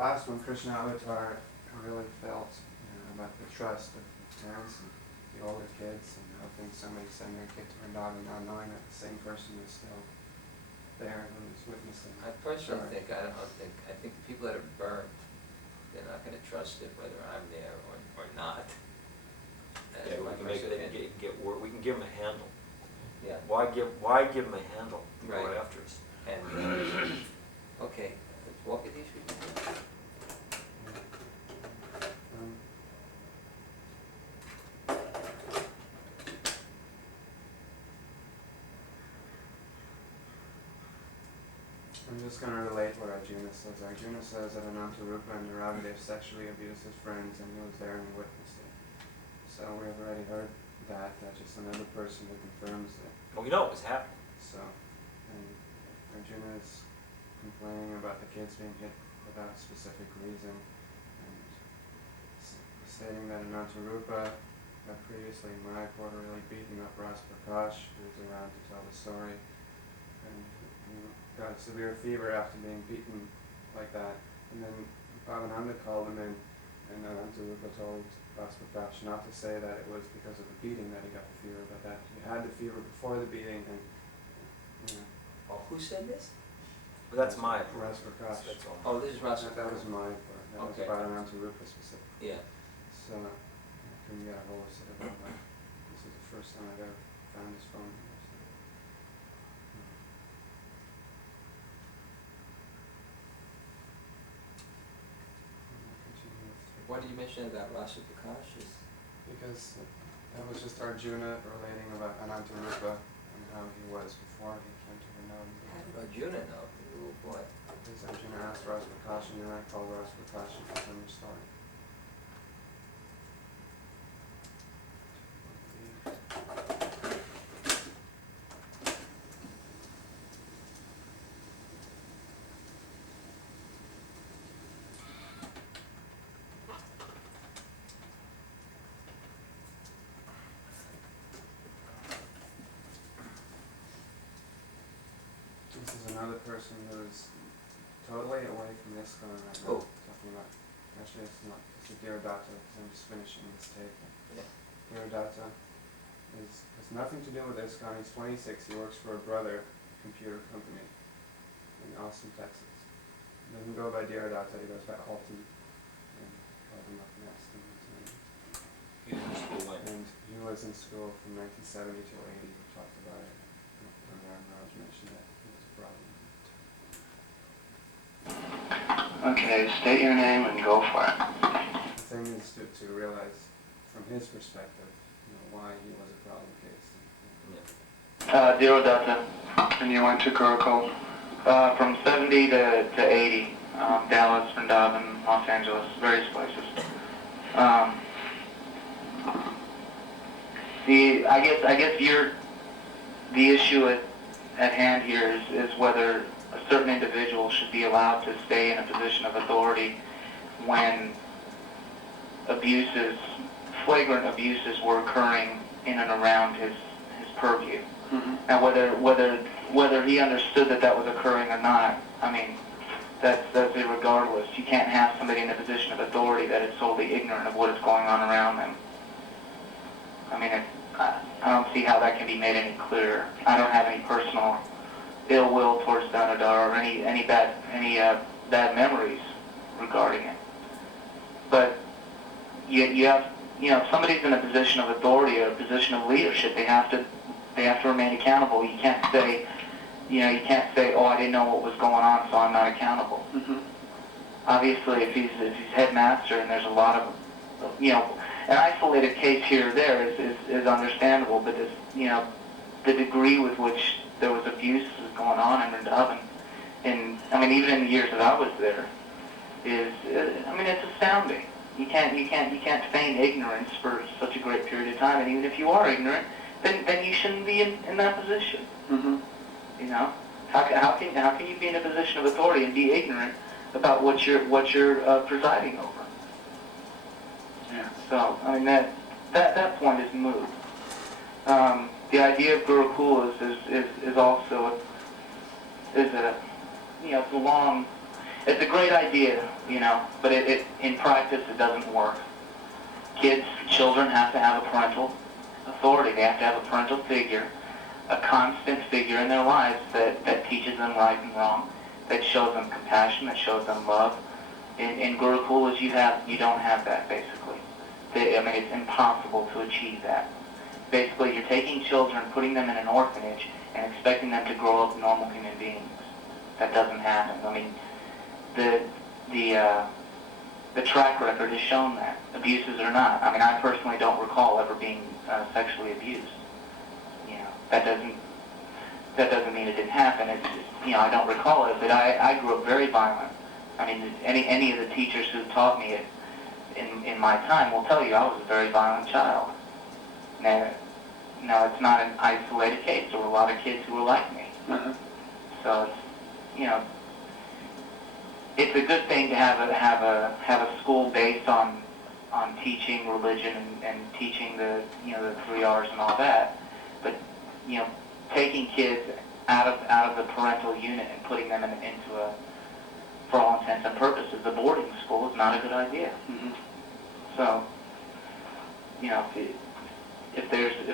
last one, Krishna Avatar, I really felt about the trust of the parents and the older kids, and helping somebody send their kid to Vrindavan, not knowing that the same person is still there and is witnessing. I personally think, I think the people that are burnt, they're not going to trust it whether I'm there or not. Yeah, we can make it we can give them a handle. Yeah. Why give them a handle to go Right. after us? And okay, let's walk at these people. I'm just going to relate what Arjuna says. Arjuna says that Anantarupa and Naravidev sexually abused his friends, and he was there and he witnessed it. So we've already heard that. That's just another person who confirms it. Well, we know it was happening. So, and Arjuna is complaining about the kids being hit without a specific reason, and stating that Anantarupa had previously in Mayapur really beaten up Ras Prakash, who was around to tell the story, and he got a severe fever after being beaten like that. And then Bhavananda called him in, and Anantarupa told Ras Prakash not to say that it was because of the beating that he got the fever, but that he had the fever before the beating, and Oh, who said this? But that's my Ras Prakash. That's all. Oh, this is Ras That was my part. That was Okay. about Anantarupa specifically. Yeah. So I couldn't get a hold of it about that. This is the first time I've ever found his phone number. Why did you mention about Rasa Prakash? Because that was just Arjuna relating about Anantarupa and how he was before he came to Vrindavan. How did Arjuna know? The little boy. Because Arjuna asked Ras Prakash, and then I called Ras Prakash and told him the story. This is another person who's totally away from ISKCON right now. Oh. Talking about, actually it's not, it's a Dhanurdhara, because I'm just finishing this tape. Yeah. Dhanurdhara has nothing to do with ISKCON. He's 26, he works for a brother computer company in Austin, Texas. He doesn't go by Dhanurdhara, he goes by Alton. And called him up and asked him his name. He was in school when? And he was in school from 1970 till 80. We talked about it. And Raj mentioned that it was a problem. Okay, state your name and go for it. The thing is to realize from his perspective, why he was a problem case. Dhanurdhara, and you went to Gurukul. From 70 to 80, Dallas, Vrindavan, Los Angeles, various places. I guess the issue at hand here is whether a certain individual should be allowed to stay in a position of authority when flagrant abuses were occurring in and around his purview. Mm-hmm. And whether he understood that was occurring or not, I mean, that's irregardless. You can't have somebody in a position of authority that is solely ignorant of what is going on around them. I mean, I don't see how that can be made any clearer. I don't have any personal ill will towards Dhanurdhara or any bad memories regarding it. But you have, if somebody's in a position of authority or a position of leadership, they have to remain accountable. You can't say, oh, I didn't know what was going on, so I'm not accountable. Mm-hmm. Obviously, if he's headmaster and there's a lot of, an isolated case here or there is understandable, but the degree with which there was abuse going on in Vrindavan, and even in the years that I was there, it's astounding. You can't feign ignorance for such a great period of time, and even if you are ignorant, then you shouldn't be in that position. Mm-hmm. How can you be in a position of authority and be ignorant about what you're presiding over? Yeah. So that point is moot. The idea of Gurukulis is also it's a long. it's a great idea, but it in practice it doesn't work. Children have to have a parental authority. They have to have a parental figure, a constant figure in their lives that teaches them right and wrong, that shows them compassion, that shows them love. In Gurukulis, you don't have that, basically. It's impossible to achieve that. Basically, you're taking children, putting them in an orphanage, and expecting them to grow up normal human beings. That doesn't happen. The track record has shown that, abuses or not. I personally don't recall ever being sexually abused. That doesn't mean it didn't happen. It's just, I don't recall it, but I grew up very violent. Any of the teachers who taught me it in my time will tell you I was a very violent child. Now it's not an isolated case. There were a lot of kids who were like me. Mm-hmm. So it's a good thing to have a school based on teaching religion and teaching the 3 R's and all that. But taking kids out of the parental unit and putting them into a, for all intents and purposes, the boarding school is not a good idea. Mm-hmm. So if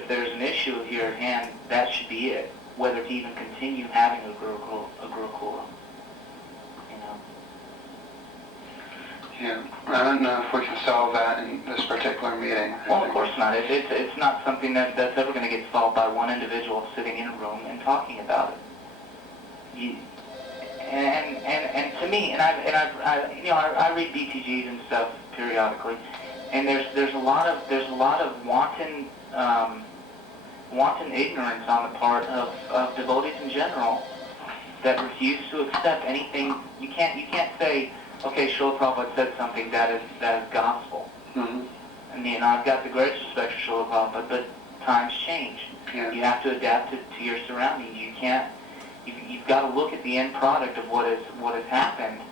there's an issue here at hand, that should be it. Whether to even continue having a Gurukula. Yeah, I don't know if we can solve that in this particular meeting. Well, of course not. It's not something that's ever going to get solved by one individual sitting in a room and talking about it. And to me, I read BTGs and stuff periodically, and there's a lot of wanton ignorance on the part of devotees in general that refuse to accept anything. You can't say, okay, Srila Prabhupada said something that is gospel. Mm-hmm. I've got the greatest respect for Srila Prabhupada, but times change. Yeah. You have to adapt to your surroundings. You've got to look at the end product of what has happened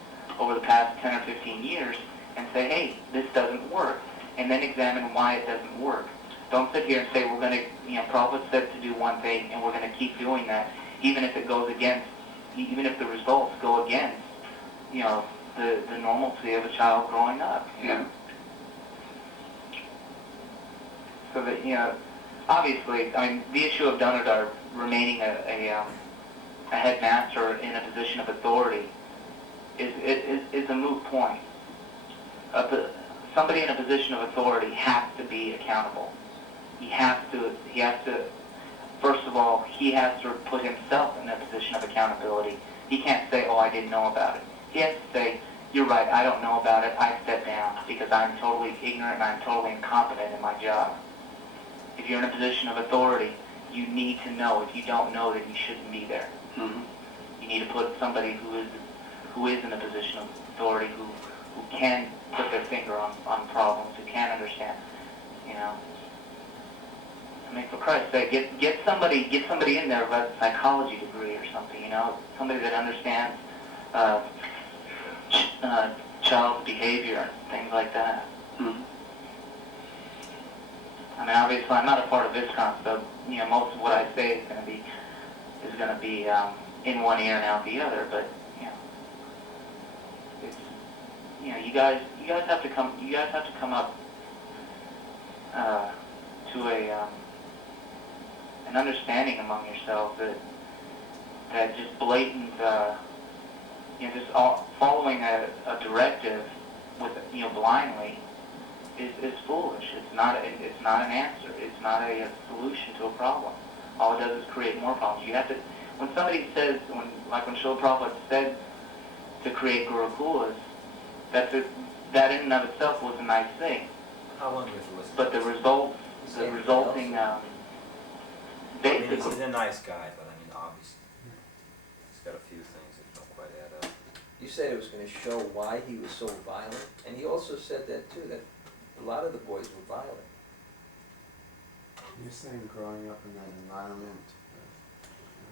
over the past 10 or 15 years and say, hey, this doesn't work, and then examine why it doesn't work. Don't sit here and say we're going to, Prabhupada said to do one thing and we're going to keep doing that, even if the results go against, the normalcy of a child growing up. Yeah. So that, obviously, the issue of Dhanurdhara remaining a headmaster in a position of authority is a moot point. Somebody in a position of authority has to be accountable. He has to, first of all, he has to put himself in a position of accountability. He can't say, oh, I didn't know about it. He has to say, you're right, I don't know about it, I step down because I'm totally ignorant and I'm totally incompetent in my job. If you're in a position of authority, you need to know. If you don't know, then you shouldn't be there. Mm-hmm. You need to put somebody who is in a position of authority, who can put their finger on problems, who can understand. For Christ's sake, get somebody in there with a psychology degree or something. Somebody that understands child's behavior and things like that. Mm-hmm. Obviously, I'm not a part of ISKCON, so most of what I say is going to be in one ear and out the other. But it's you guys have to come up to an understanding among yourselves that just blatant following a directive with blindly is foolish. It's not an answer. It's not a solution to a problem. All it does is create more problems. You have to, when somebody says, when Srila Prabhupada said to create Gurukulas, that in and of itself was a nice thing. How long ago was it? But the resulting basically. He's a nice guy, but obviously, he's got a few things that don't quite add up. You said it was going to show why he was so violent, and he also said that too, that a lot of the boys were violent. You're saying growing up in that environment,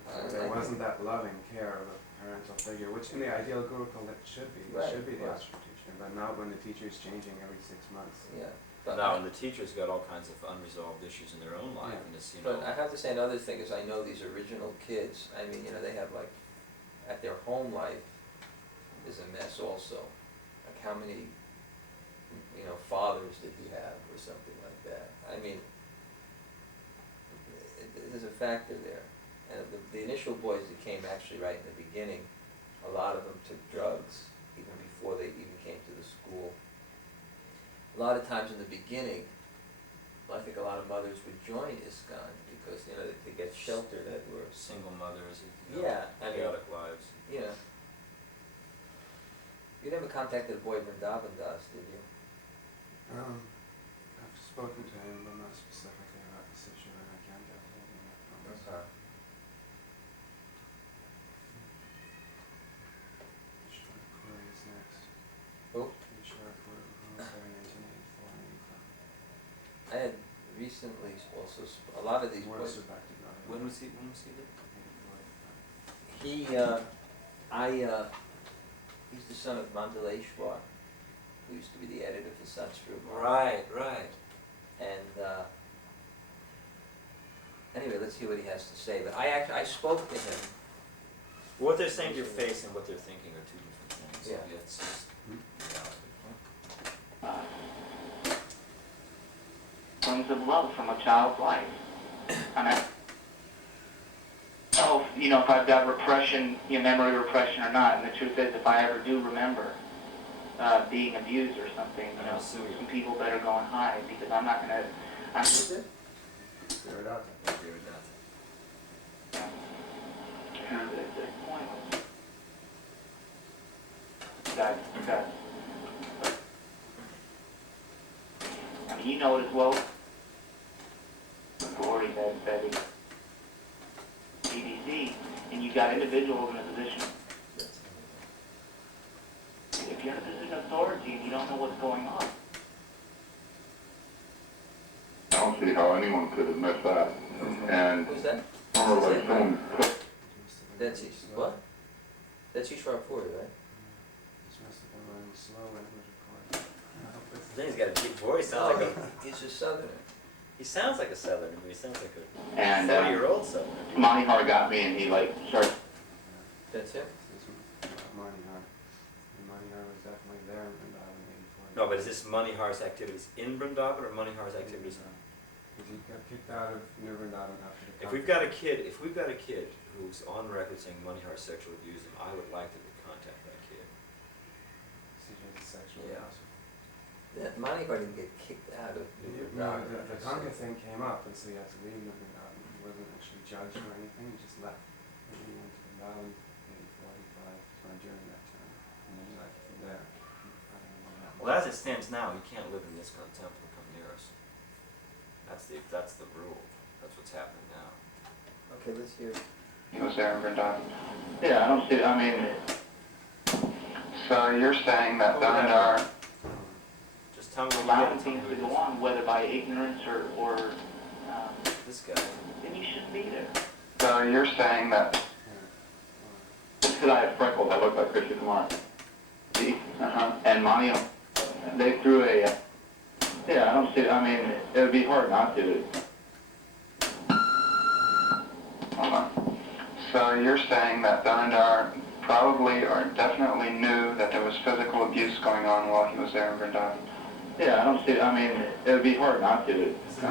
I there wasn't that loving care of a parental figure, which in the ideal Gurukul it should be. It Right, should be the right. ashram teacher, but not when the teacher is changing every 6 months. Yeah. Now, and the teachers got all kinds of unresolved issues in their own life, Yeah. and it's, But I have to say another thing is I know these original kids, they have at their home life, is a mess also. Like how many, fathers did he have or something like that? I mean, there's a factor there. And the initial boys that came actually right in the beginning, a lot of them took drugs even before they even came to the school. A lot of times in the beginning, I think a lot of mothers would join ISKCON because, they get shelter that were, Single mothers, Yeah, I mean- chaotic lives. You never contacted a boy Vrindavan Das, did you? I've spoken to him, but not specifically about this issue, and I can't get hold of him. I promise. Ishwar Khoury is next. Oh, Ishwar Khoury, who was there in 1984 and 85. I had recently also, a lot of these What boys, is back to God? When was he there? 84, 85. he's the son of Mandalay Ishwar, who used to be the editor for Sanskrit. Right. And, anyway, let's hear what he has to say. But I spoke to him. What they're saying to your face and what they're thinking are two different things. Yeah. It's just reality. Flames of love from a child's life. I mean, if I've got repression, memory repression or not, and the truth is, if I ever do remember being abused or something, I'm gonna sue you. some people better go and hide, because I'm not gonna. Spirit out there. Agree with that. It's pointless. That. I mean, you know it as well, Corey, that BBC, and you've got individuals in a position. If you're in a position of authority and you don't know what's going on. I don't see how anyone could have missed that. And Who's that? more like someone That's what? That's Ishwar Khoury, right? This must have been running slow when it was recorded. I hope it's- Then he's got a deep voice. No, Sounds like a, he's a southerner. he sounds like a southerner, but he sounds like a And 40-year-old southerner. Monty Hart got me, and he started. That's him? This is Monty Hart. And Monty Hart was definitely there in Vrindavan in 84. No, but is this Monty Hart's activities in Vrindavan or Monty Hart's activities? Because he got kicked out of New Vrindavan after the If we've got a kid who's on record saying Monty Hart sexually abused him, I would like to contact that kid. CJ's sexual Yeah. abuse. That Monty Hart didn't get kicked out of New York. No, the Tonga thing came up, and so he had to leave New Vrindavan. He wasn't actually judged or anything, he just left. And he went to Vrindavan in 84, 85, during that time. And then he left from there. I don't know what happened. Well, as it stands now, he can't live in this temple and come near us. That's the rule. That's what's happening now. Okay, let's hear. He was there in Vrindavan. Yeah, I don't see. I mean, So you're saying that Dhanurdhara, Just tell me what allowing you things to get. go on, whether by ignorance or This guy. then you shouldn't be there. so you're saying that, Just because I have freckles, I look like Krishna Kumar. See? And Monty, they threw a. Yeah, I don't see. I mean, it would be hard not to. hold on. So you're saying that Dhanurdhara probably or definitely knew that there was physical abuse going on while he was there in Vrindavan. Yeah, I don't see. I mean, it would be hard not to. I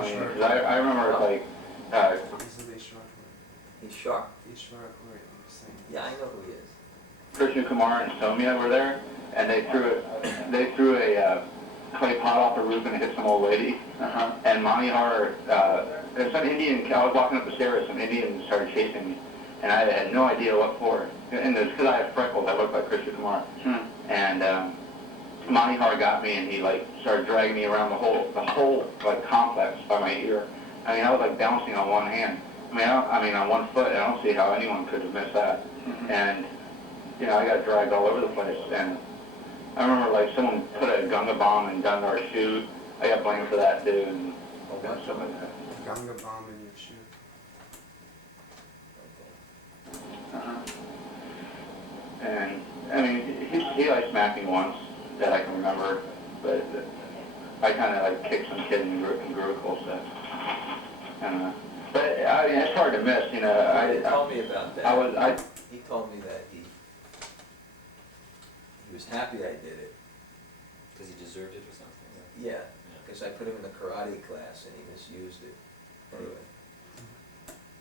mean, 'cause I remember like. This is Ishwar Khoury. He's sharp. Ishwar Khoury, I'm saying. Yeah, I know who he is. Krishna Kumar and Somya were there, and they threw a clay pot off the roof and it hit some old lady. And Monty Hart, there's some Indian. I was walking up the stairs, some Indians started chasing me, and I had no idea what for. And it's because I have freckles, I look like Krishna Kumar. And Monty Hart got me, and he started dragging me around the whole complex by my ear. I mean, I was bouncing on one hand. I mean, on one foot. I don't see how anyone could have missed that. And I got dragged all over the place. And I remember someone put a Gunga bomb in Dhanurdhara's shoe. I got blamed for that too, and stuff like that. Ganga bomb in your shoe. Okay. And I mean, he smacked me once that I can remember, but I kind of kicked some kid in Gurukulis. But I mean, it's hard to miss, He told me about that. I He told me that he was happy I did it. Cause he deserved it or something? Yeah, because I put him in the karate class and he misused it. Anyway,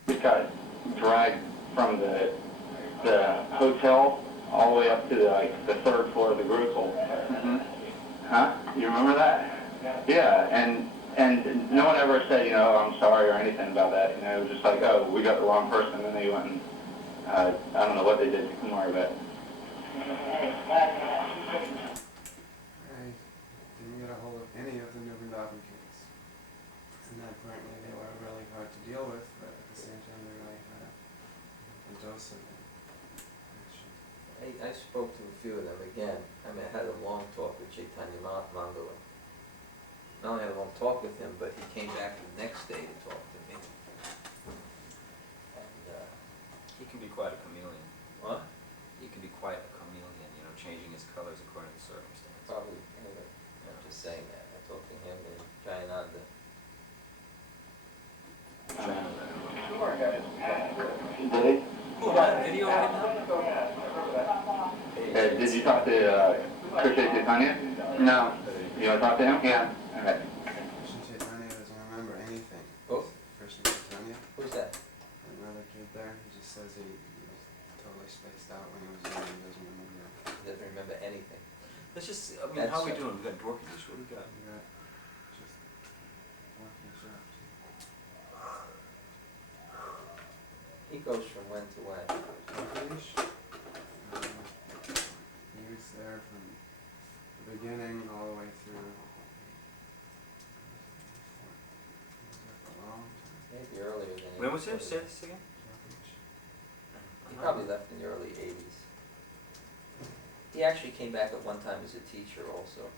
We got dragged from the hotel all the way up to the third floor of the Gurukul. Huh? You remember that? Yeah, and no one ever said, you know, I'm sorry or anything about that. You know, it was just like, oh, we got the wrong person, and then they went and I don't know what they did to Kumar, but I didn't get a hold of any of the New Vrindavan kids. And apparently they were really hard to deal with, but at the same time they really had a dose of it. I spoke to a few of them again. I mean, I had a long talk with Chaitanya Mangala. Not only had a long talk with him, but he came back the next day to talk to me. And, He can be quite a chameleon. what? He can be quite a chameleon, you know, changing his colors according to circumstances. Probably, anyway, I'm just saying that. I talked to him and Jayananda. did he? Oh, that video right now? Did you talk to Krishna Chaitanya? No. You want to talk to him? Yeah. Okay. Krishna Chaitanya doesn't remember anything. Who? Krishna Chaitanya, Who's that? another kid there, he just says he was totally spaced out when he was young and doesn't remember. He doesn't remember anything. Let's just, I mean, how are we That's- doing? We got Dorcas, what do we got? We got just working shop. He goes from when to when? English. He was there from the beginning all the way through. He was there for a long time. Maybe earlier than. When was it? Say this again? He probably left in the early 80s. He actually came back at one time as a teacher also.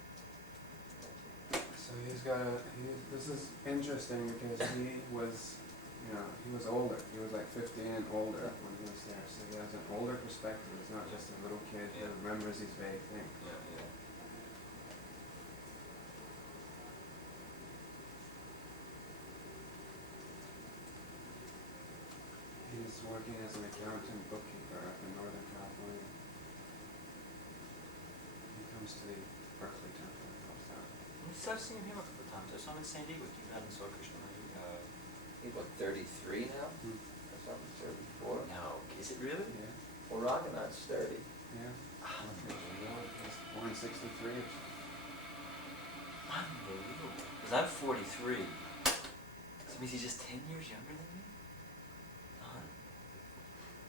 So he's got this is interesting because he was, you know, he was older. He was like 15 and older when he was there. So he has an older perspective. It's not just a little kid who remembers these vague things. Yeah, yeah. He's working as an accountant bookkeeper up in Northern California. He comes to the Berkeley temple and helps out. I've seen him a couple of times. I saw him in San Diego. Keep that in Sword Krishna. He's what, 33 now? Or something, 34? No, is it really? Yeah, Well, Raghunath's 30. yeah. Okay. He's born in 63. Unbelievable. Because I'm 43. So means he's just 10 years younger than me?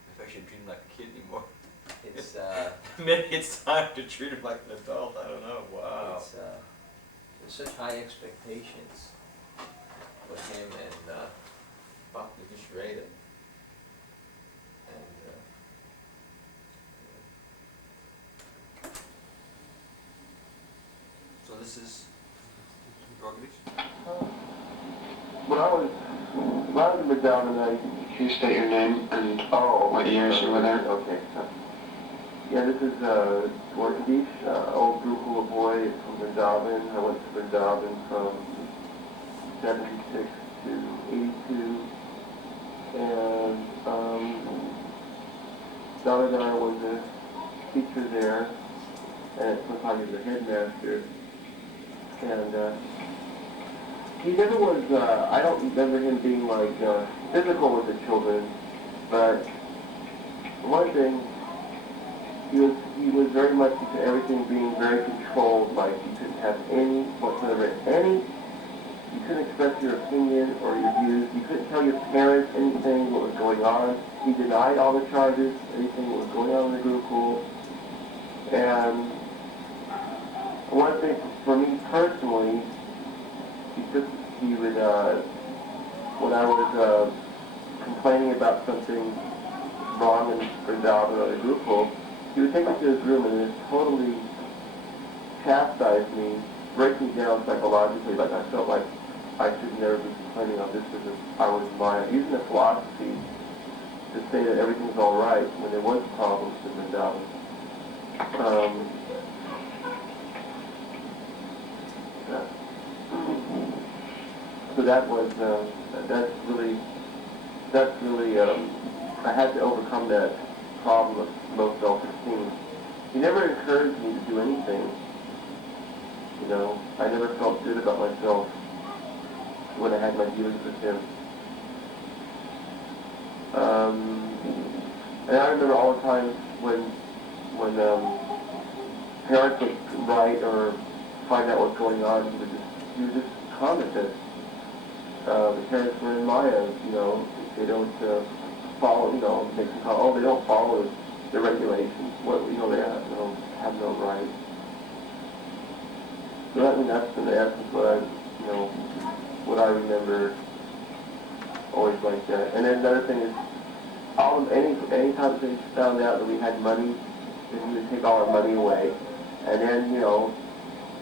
Maybe I shouldn't treat him like a kid anymore. It's, Maybe it's time to treat him like an adult. I don't know. Wow. it's, there's such high expectations with him and Bhakti Vishreda. And So this is Dorcas? When I was in Vrindavan, Can you state your name and what years you were there? Okay. Yeah, this is Dwarkadish, old Gurukula boy from Vrindavan. I went to Vrindavan from 76 to 82. And Dhanurdhara was a teacher there, and at some time he was a headmaster. And he never was, I don't remember him being like physical with the children, but one thing, he was very much into everything being very controlled, like you couldn't have any whatsoever, you couldn't express your opinion or your views, you couldn't tell your parents anything what was going on. He denied all the charges, anything that was going on in the Gurukul. And one thing for me personally, he would, when I was complaining about something wrong in Vrindavan or the Gurukul, he would take me to his room and just totally chastise me, break me down psychologically, like I felt like I should never be complaining on this because I was mine. Using the philosophy to say that everything's all right when there was problems in Vrindavan. So that was, that's really, I had to overcome that problem of low self-esteem. he never encouraged me to do anything. You know, I never felt good about myself when I had my dealings with him. And I remember all the times when parents would write or find out what's going on, he would just comment that the parents were in Maya, you know, they don't follow, you know, make them call, oh, they don't follow the regulations. What, you know, they have no right. So I mean, that's in essence what I, you know, what I remember always like that. And then another thing is, any time they found out that we had money, then he would take all our money away. And then, you know,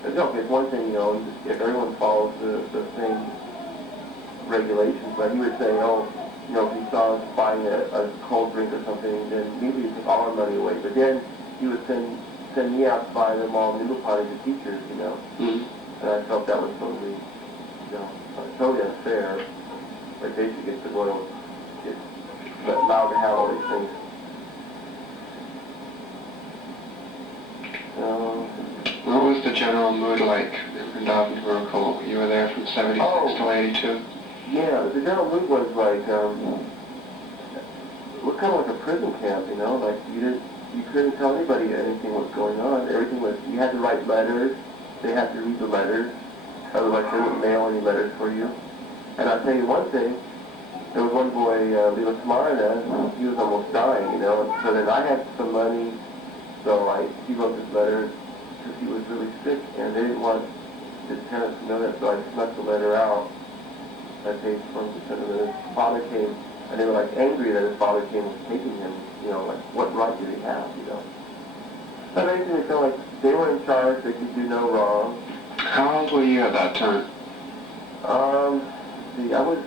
it's one thing, you know, if everyone follows the same regulations, but he would say, oh, you know, if he saw us buying a cold drink or something, then maybe he'd take all our money away. But then he would send me out to buy them all noodle potties to teachers, you know. And I felt that was totally, you know, totally unfair. Like they should get allowed to have all these things. What was the general mood like in Vrindavan Gurukul? You were there from 76 till 82? Yeah, the general mood was like, we're kind of like a prison camp, you know, like you couldn't tell anybody anything was going on. Everything was, you had to write letters, they had to read the letters, otherwise they wouldn't mail any letters for you. And I'll tell you one thing, there was one boy, Lila Samarana, he was almost dying, you know, so then I had some money, so he wrote this letter because he was really sick, and they didn't want his parents to know that, so I snuck the letter out. I paid for him to send him, and his father came, and they were like angry that his father came and was taking him, you know, like what right did he have, you know. But basically they felt like they were in charge, they could do no wrong. How old were you at that time? See, I was,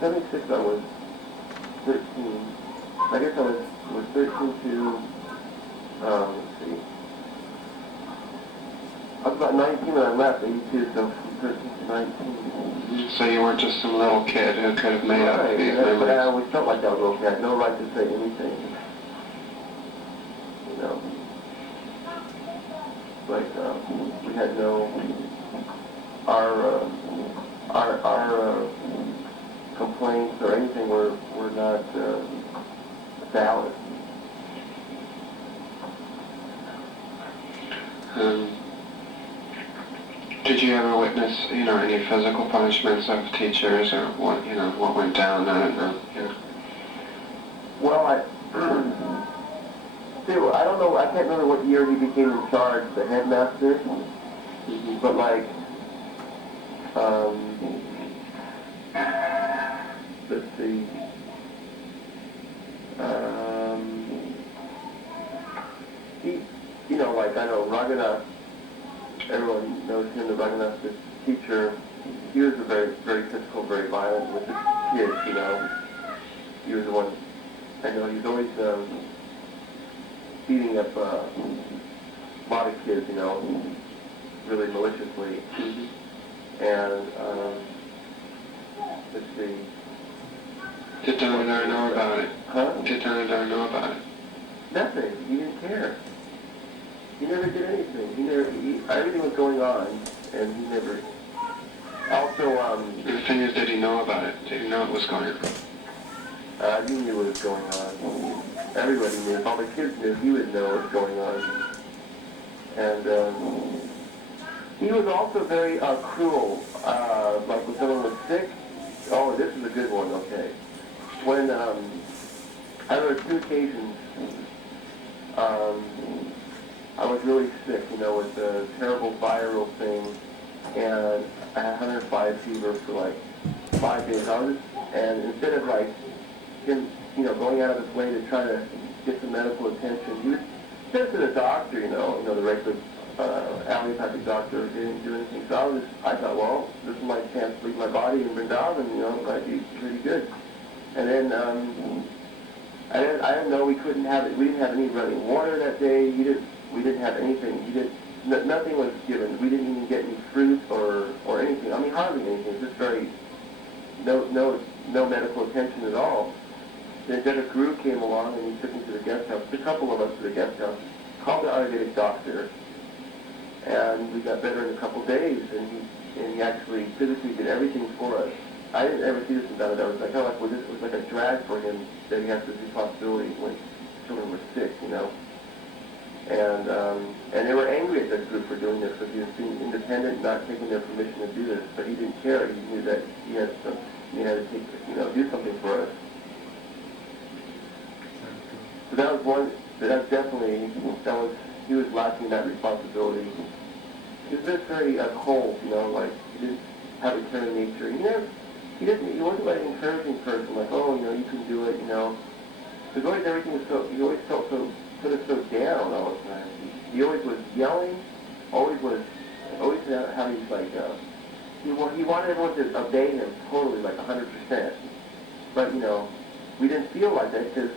76 I was 13. I guess I was 13 to, let's see. I was about 19 when I left, 82, so from 13 to 19. So you weren't just some little kid who could have made up these memories? But I always felt like I was okay. I had no right to say anything. You know. Like, we had no, our complaints or anything were not valid. Did you ever witness, you know, any physical punishments of teachers, or what, you know, what went down? I don't know. Yeah. Well, I don't know. I can't remember what year he became in charge, the headmaster. But like, let's see. He, you know, like I know Raghunath. Everyone knows him, the Raghunath, the teacher. He was a very, very physical, very violent with the kids, you know. He was the one, I know, he was always beating up a lot of kids, you know, really maliciously. And, let's see. Did Dhanurdhara know about it? Huh? Did Dhanurdhara know about it? Nothing. He didn't care. He never did anything. Everything was going on, and he never. Also, The thing is, did he know about it? Did he know it was going on? He knew what was going on. Everybody knew. If all the kids knew, he would know what was going on. And he was also very cruel. Like when someone was sick. Oh, this is a good one. Okay. When there were 2 occasions. I was really sick, you know, with a terrible viral thing, and I had 105 fever for like 5 days. And instead of like him, you know, going out of his way to try to get some medical attention, he would send to the doctor, you know, the regular allopathic doctor didn't do anything. So I thought, well, this is my chance to leave my body in Vrindavan, you know, might be pretty good. And then I didn't know we couldn't have it. We didn't have any running water that day. We didn't have anything. Nothing was given. We didn't even get any fruit or anything. I mean, hardly anything. Just very no medical attention at all. Then a guru came along and he took me to the guest house. A couple of us to the guest house, called the Ayurvedic doctor, and we got better in a couple days, and he actually physically did everything for us. I didn't ever see this in Dhanurdhara. I was like, oh, well, this was like a drag for him that he has this responsibility when children were sick, you know. And they were angry at this group for doing this because he was being independent, not taking their permission to do this. But he didn't care. He knew that he had to take, you know, do something for us. So that was one. That definitely he was lacking that responsibility. He was just very cold, you know, like he didn't have a caring nature. He wasn't like an encouraging person, like, oh, you know, you can do it, you know. Because always everything was so, he always felt so, put us so down all the time. He always was yelling, always how he's like, he wanted everyone to obey him totally, like 100%. But, you know, we didn't feel like that because,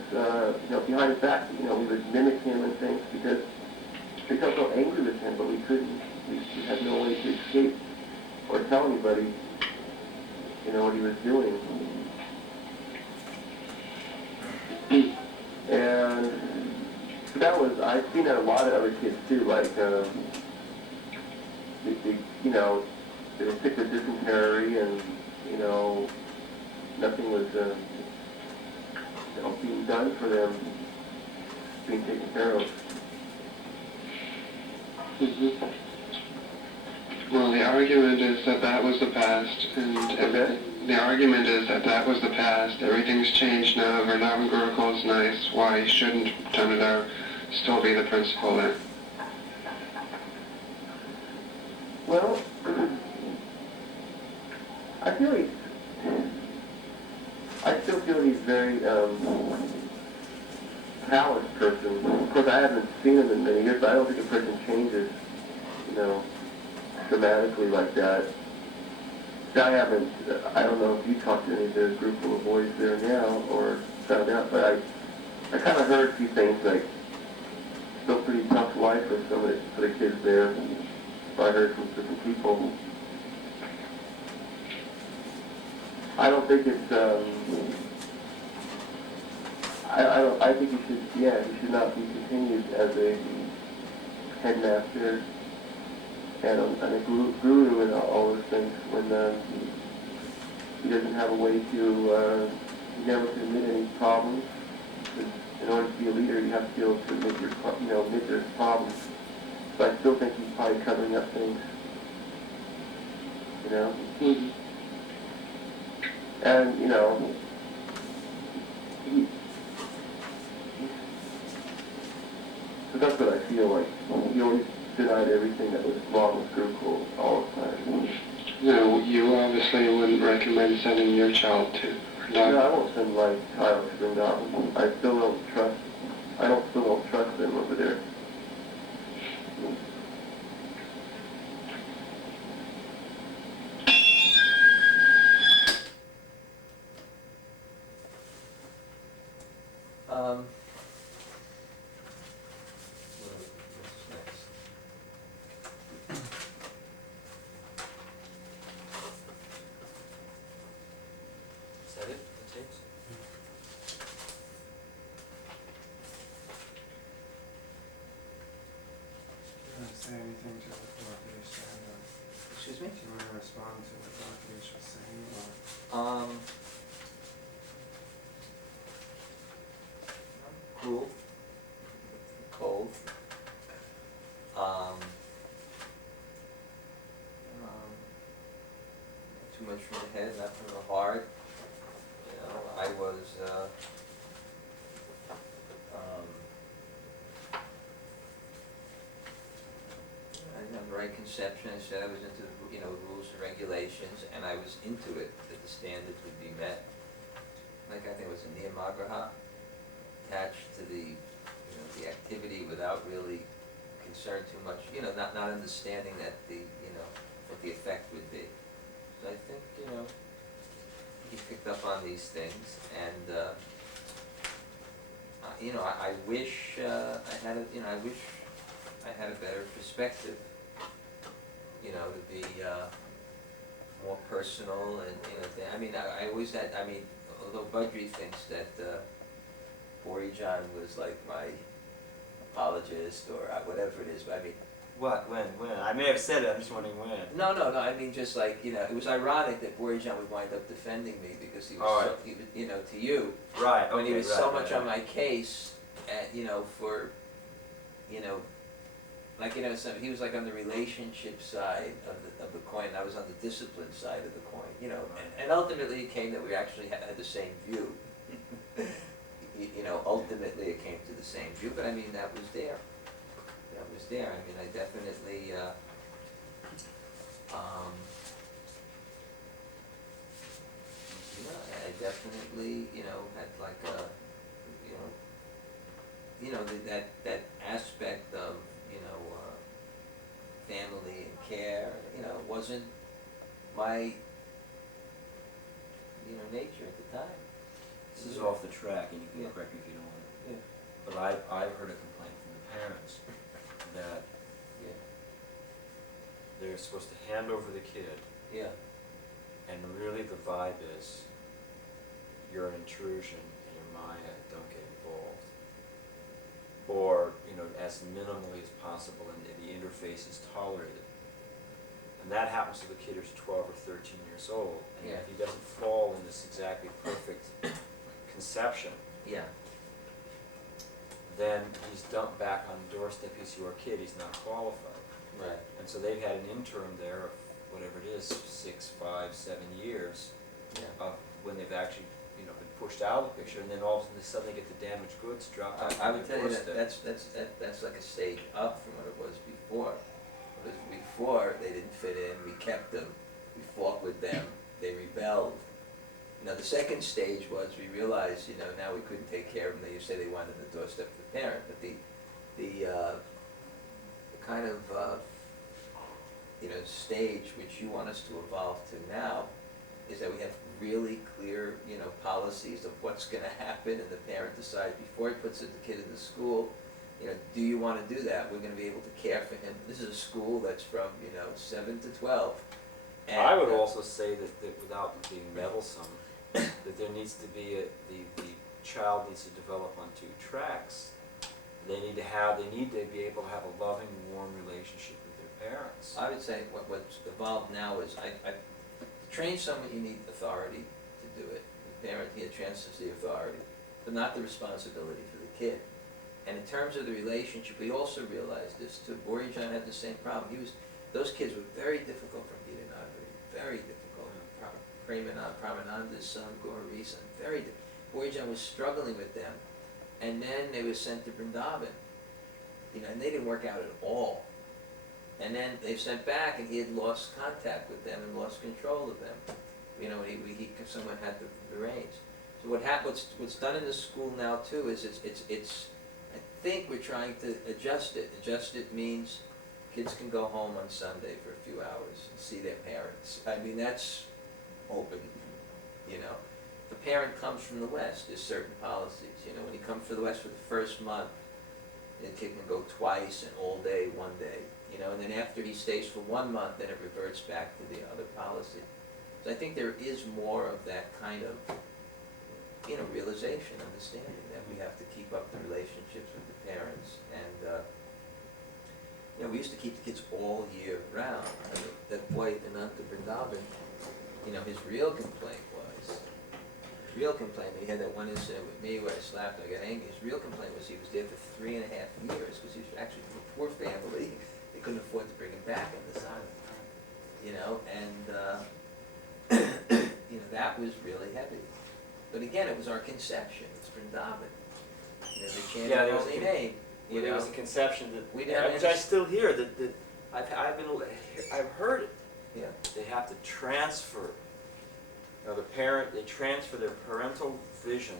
you know, behind his back, you know, we would mimic him and things because we felt so angry with him, but we couldn't. We had no way to escape or tell anybody, you know, what he was doing. And so that was, I've seen that a lot of other kids too, like, they, you know, they were sick with dysentery and, you know, nothing was, you know, being done for them, being taken care of. Mm-hmm. Well, the argument is that that was the past, and the argument is that that was the past. Everything's changed now. Vrindavan Gurukul is nice. Why shouldn't Dhanurdhara still be the principal there? Well, I still feel he's very callous person. Of course, I haven't seen him in many years, but I don't think a person changes, you know, dramatically like that. I don't know if you talked to any of the group full of boys there now or found out, but I kind of heard a few things like still pretty tough life for for the kids there. So I heard from different people. I don't think it's, I think he should not be continued as a headmaster and a guru and all those things when he doesn't have a way to, he never can admit any problems. In order to be a leader, you have to be able to admit there's problems. So I still think he's probably covering up things, you know? Mm-hmm. And, you know, so that's what I feel like. He always denied everything that was wrong with Gurukul all the time. No, you obviously wouldn't recommend sending your child to Vrindavan. No, I won't send my child to Vrindavan. I still don't trust them over there. What's next? Is that it? That's it? Do you want to say anything to what Rakesh said, or Excuse me? do you want to respond to what Rakesh was saying, or? Cool. Cold. Too much from the head, not from the heart. You know, I was, I didn't have the right conception. I said I was into, you know, rules and regulations, and I was into it, that the standards would be met. Like, I think it was a Niyamagraha, attached to the, you know, the activity without really concern too much, you know, not understanding that you know, what the effect would be. So I think, you know, he picked up on these things, and, you know, I wish, I had a better perspective, you know, to be, more personal and, you know, I mean, I always had, although Budri thinks that, Borijan was like my apologist or whatever it is, but I mean, What, when? I may have said it, I'm just wondering when. no, I mean, just like, you know, it was ironic that Boris-Jean would wind up defending me because he was, Oh, so, he was, you know, to you, Right, okay, when he was right, so right, much right. on my case, you know, for, you know, like, you know, so he was like on the relationship side of the coin, I was on the discipline side of the coin, you know, and ultimately it came that we actually had the same view. You know, ultimately it came to the same view, but I mean, that was there. That was there. I mean, I definitely, you know, I definitely, you know, had like a, you know, that aspect of, you know, family and care, you know, wasn't my, you know, nature at the time. This is off the track, and you can Yeah. correct me if you don't want to. Yeah. But I've heard a complaint from the parents that Yeah. they're supposed to hand over the kid, Yeah. and really the vibe is, you're an intrusion, and you're Maya, don't get involved. Or, you know, as minimally as possible, and the interface is tolerated. And that happens to the kid who's 12 or 13 years old, and Yeah. if he doesn't fall in this exactly perfect conception, Yeah. then he's dumped back on the doorstep, he's your kid, he's not qualified. Right. And so they've had an interim there of whatever it is, 6, 5, 7 years Yeah. of when they've actually, you know, been pushed out of the picture, and then all of a sudden they suddenly get the damaged goods dropped off I on would their tell you that doorstep. that's like a stage up from what it was before. Because before, they didn't fit in, we kept them, we fought with them, they rebelled. Now, the second stage was, we realized, you know, now we couldn't take care of them, they used to say they wanted the doorstep of the parent, but the kind of, you know, stage which you want us to evolve to now is that we have really clear, you know, policies of what's gonna happen, and the parent decides before he puts the kid in the school, you know, do you wanna do that? We're gonna be able to care for him. This is a school that's from, you know, 7 to 12. And, I would also say that without being meddlesome, that there needs to be the child needs to develop on 2 tracks. They need to be able to have a loving, warm relationship with their parents. I would say what's evolved now is, to train someone, you need authority to do it. The parent, he transfers the authority, but not the responsibility for the kid. And in terms of the relationship, we also realized this too. Boris-Jean had the same problem. Those kids were very difficult from Dhanurdhara, very difficult. Pramananda's son, Gauri's son, very difficult. Boris-Jean was struggling with them, and then they were sent to Vrindavan, you know, and they didn't work out at all. And then they sent back, and he had lost contact with them and lost control of them. You know, someone had the reins. So what's done in the school now too is it's I think we're trying to adjust it. Adjust it means kids can go home on Sunday for a few hours and see their parents. I mean, that's open, you know. If a parent comes from the West, there's certain policies. You know, when he comes from the West for the first month, the kid can go twice and all day, one day. You know, and then after he stays for 1 month, then it reverts back to the other policy. So I think there is more of that kind of, you know, realization, understanding that we have to keep up the relationships with the parents. And, you know, we used to keep the kids all year round. I mean, that boy, Ananta Vrindavan, you know, his real complaint was, he had that one incident with me where I slapped him, I got angry. His real complaint was he was there for 3.5 years, because he was actually from a poor family. They couldn't afford to bring him back on this island, you know, and, you know, that was really heavy. But again, it was our conception, it's Vrindavan. You know, they chanted Yeah, the there was holy a name, you There know. was a conception that, We didn't have which any- I still hear, that I've heard it. Yeah, They have to transfer, you know, they transfer their parental vision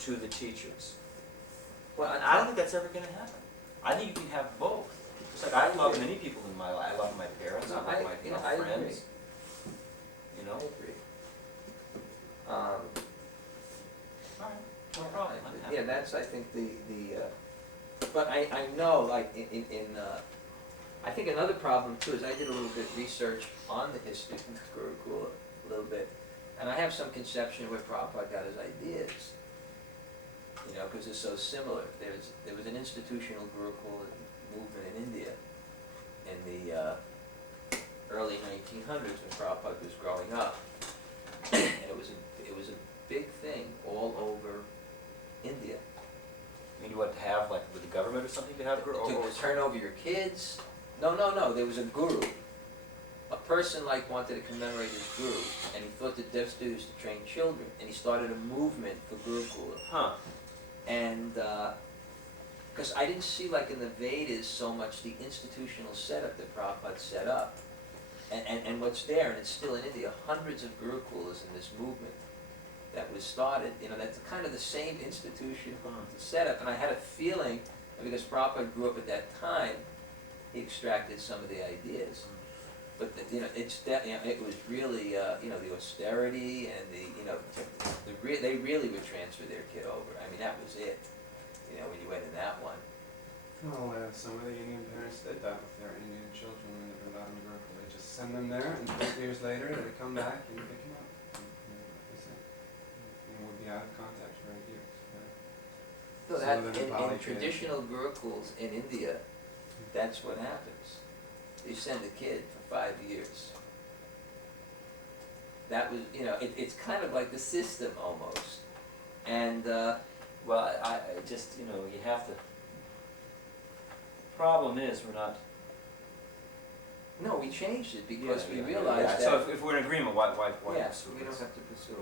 to the teachers. well, And I don't think that's ever gonna happen. I think you can have both. It's like, I love many people in my life, I love my parents, I No, love I- my you know, I agree. friends. You know? I agree. Alright, no problem, I'm happy. Yeah, that's, I think, but I know, like, I think another problem too is I did a little bit of research on the history of Gurukula, a little bit, and I have some conception of where Prabhupada got his ideas. you know, because it's so similar. There was an institutional Gurukul movement in India in the early 1900s when Prabhupada was growing up, and it was a big thing all over India. I mean, you want to have, like, with the government or something to have, To turn over your kids. No, there was a guru. A person like wanted to commemorate his guru, and he thought that best to do is to train children, and he started a movement for Gurukula. Huh. And, because I didn't see, like in the Vedas, so much the institutional setup that Prabhupada set up. And what's there, and it's still in India, hundreds of Gurukulas in this movement that was started, you know, that's kind of the same institutional setup. And I had a feeling, because Prabhupada grew up at that time, he extracted some of the ideas. But, you know, it was really, you know, the austerity and they really would transfer their kid over. I mean, that was it, you know, when you went in that one. Well, some of the Indian parents did that with their Indian children in the Vrindavan Gurukul. They just send them there, and 8 years later they come back and pick them up. And, you know, that was it. And we'll be out of contact for 8 years. So Some that, of them in Nepali traditional Gurukuls in India, that's what happens. You send a kid for 5 years. That was, you know, it's kind of like the system almost. And, Well, I just, you know, you have to, problem is, we're not. no, we changed it because we Yeah, realized that. So if we're in agreement, why Yeah, pursue we don't this? have to pursue it.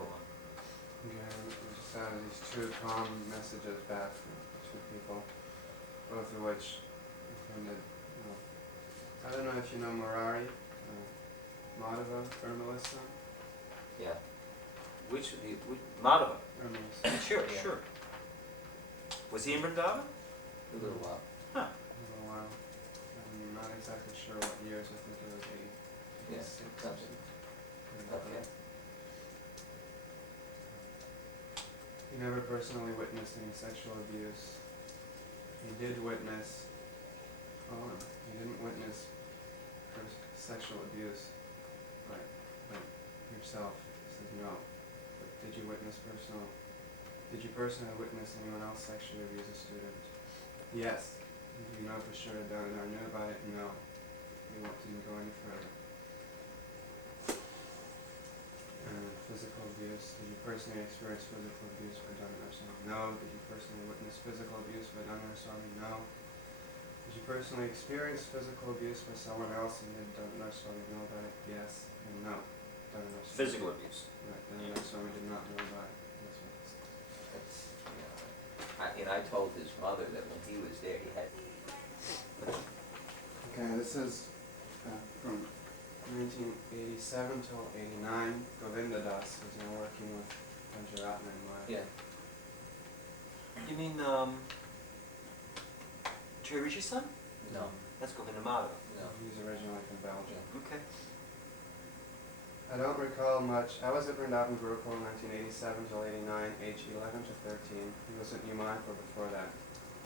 Okay, we just had these 2 calm messages back from 2 people, both of which intended, well, I don't know if you know Murari, Madhava, Urmila's son. Yeah. Which Madhava? Urmila's son. Sure, Yeah. sure. Was he in Vrindavan? A little while. Huh. A little while. I'm not exactly sure what years, I think it was 86 Yeah, or something. Okay. He never personally witnessed any sexual abuse. He did witness, he didn't witness sexual abuse by yourself. He says no. But did you personally witness anyone else sexually abuse a student? Yes. Do you know for sure Dhanurdhara knew about it? No. He didn't go any further. Physical abuse. Did you personally experience physical abuse by Dhanurdhara Swami? No. Did you personally witness physical abuse by Dhanurdhara Swami? No. Did you personally experience physical abuse by someone else and did Dhanurdhara Swami know about it? Yes and no. Dhanurdhara Swami. Physical abuse. Right. Dhanurdhara Swami did not know about it. That's what it says. That's, you know, I told his mother that when he was there, he had. Okay, this is from 1987 till 89. Govinda Das was now working with Pancharatna and Maya. Yeah. You mean, Jerry Ritchie's son? No. That's Govinda Madhava. No. He's originally from Belgium. Okay. I don't recall much. I was at Vrindavan Gurukul in 1987 till 89, age 11 to 13. He was at New Mayapur before that.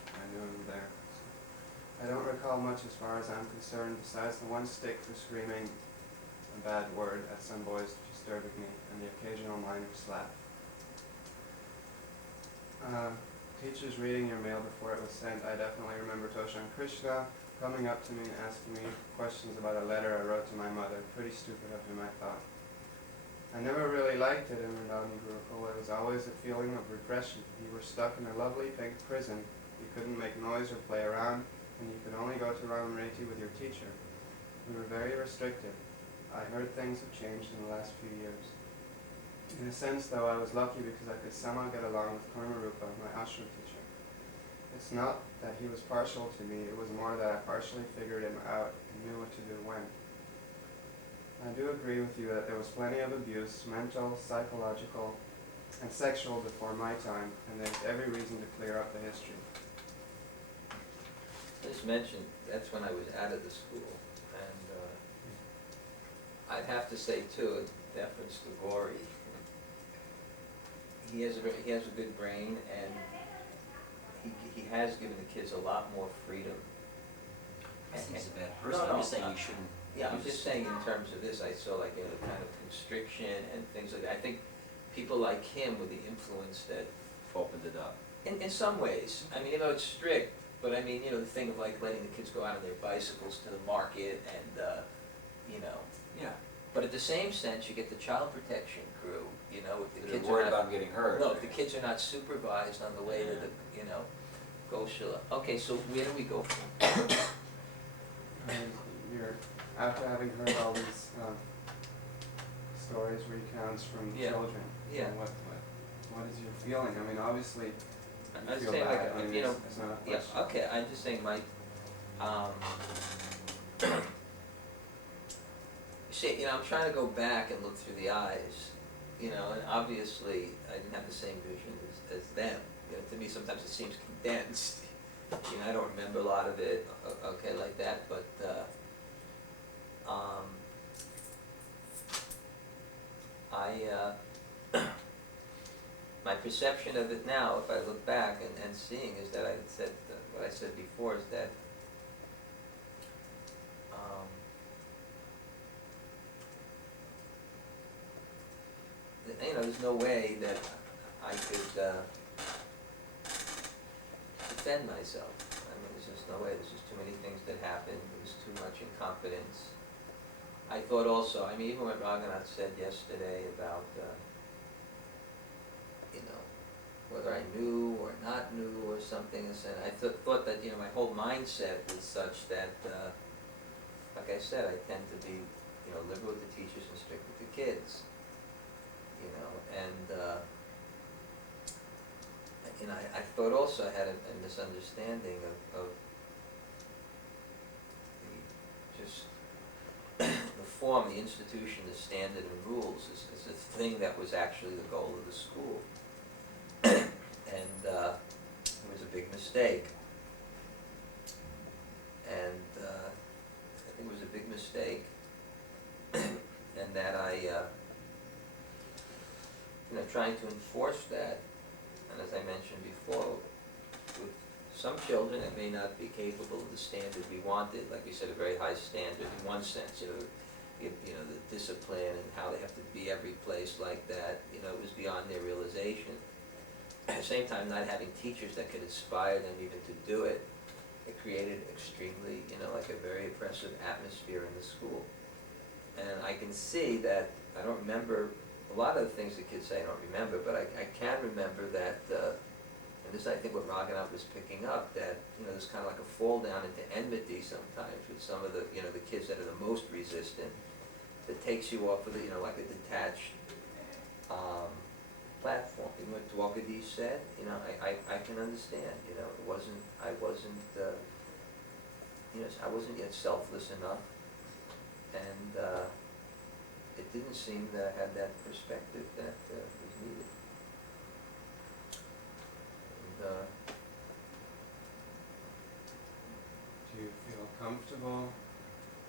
I knew him there. So. I don't recall much as far as I'm concerned, besides the one stick for screaming a bad word at some boys disturbing me, and the occasional minor slap. Teachers reading your mail before it was sent. I definitely remember Toshan Krishna coming up to me and asking me questions about a letter I wrote to my mother. Pretty stupid of him, I thought. I never really liked it in Vrindavan Gurukul. It was always a feeling of repression. You were stuck in a lovely pink prison. You couldn't make noise or play around, and you could only go to Ramanreti with your teacher. We were very restricted. I heard things have changed in the last few years. In a sense, though, I was lucky because I could somehow get along with Karmarupa, my ashram teacher. It's not that he was partial to me, it was more that I partially figured him out and knew what to do when. I do agree with you that there was plenty of abuse, mental, psychological, and sexual before my time, and there's every reason to clear up the history. Just mentioned, that's when I was out of the school, and I'd have to say too, in deference to Gauri, he has a good brain, and he has given the kids a lot more freedom. I think he's a bad person. No, I'm just saying you shouldn't. Yeah, I'm just saying in terms of this, I saw like a kind of constriction and things like that. I think people like him were the influence that Opened it up. In some ways, I mean, you know, it's strict, but I mean, you know, the thing of like letting the kids go out on their bicycles to the market and, you know. Yeah. But at the same sense, you get the child protection crew, you know, if the They're kids are worried not. about getting hurt. No, if the kids are not supervised on the way to the, you know, go Sheila. Okay, so where do we go from? And you're, after having heard all these stories, recounts from Yeah. children, Yeah. what is your feeling? I mean, obviously, you I'm feel saying, bad. like, I mean, you know, it's not a yeah, question. okay, I'm just saying my, see, you know, I'm trying to go back and look through the eyes, you know, and obviously I didn't have the same vision as them. You know, to me, sometimes it seems condensed. You know, I don't remember a lot of it, okay, like that, but, my perception of it now, if I look back and seeing, is that I said, what I said before is that, you know, there's no way that I could, defend myself. I mean, there's just no way, there's just too many things that happened, there was too much incompetence. I thought also, I mean, even what Raghunath said yesterday about, you know, whether I knew or not knew or something, I thought that, you know, my whole mindset was such that, like I said, I tend to be, you know, liberal with the teachers and strict with the kids, you know, and, you know, I thought also I had a misunderstanding of the, just, the form, the institution, the standard and rules is a thing that was actually the goal of the school. And it was a big mistake. And I think it was a big mistake, and that I, you know, trying to enforce that, and as I mentioned before, with some children that may not be capable of the standard we wanted, like we said, a very high standard in one sense, you know, you know, the discipline and how they have to be every place like that, you know, it was beyond their realization. At the same time, not having teachers that could inspire them even to do it, it created extremely, you know, like a very oppressive atmosphere in the school. And I can see that, I don't remember, a lot of the things the kids say I don't remember, but I can remember that, and this is I think what Raghunath was picking up, that, you know, there's kind of like a fall down into enmity sometimes with some of the, you know, the kids that are the most resistant, that takes you off of the, you know, like a detached, platform. You know what Dwakadee said? You know, I can understand, you know, I wasn't, you know, I wasn't yet selfless enough, and, it didn't seem that I had that perspective that, was needed. And, Do you feel comfortable,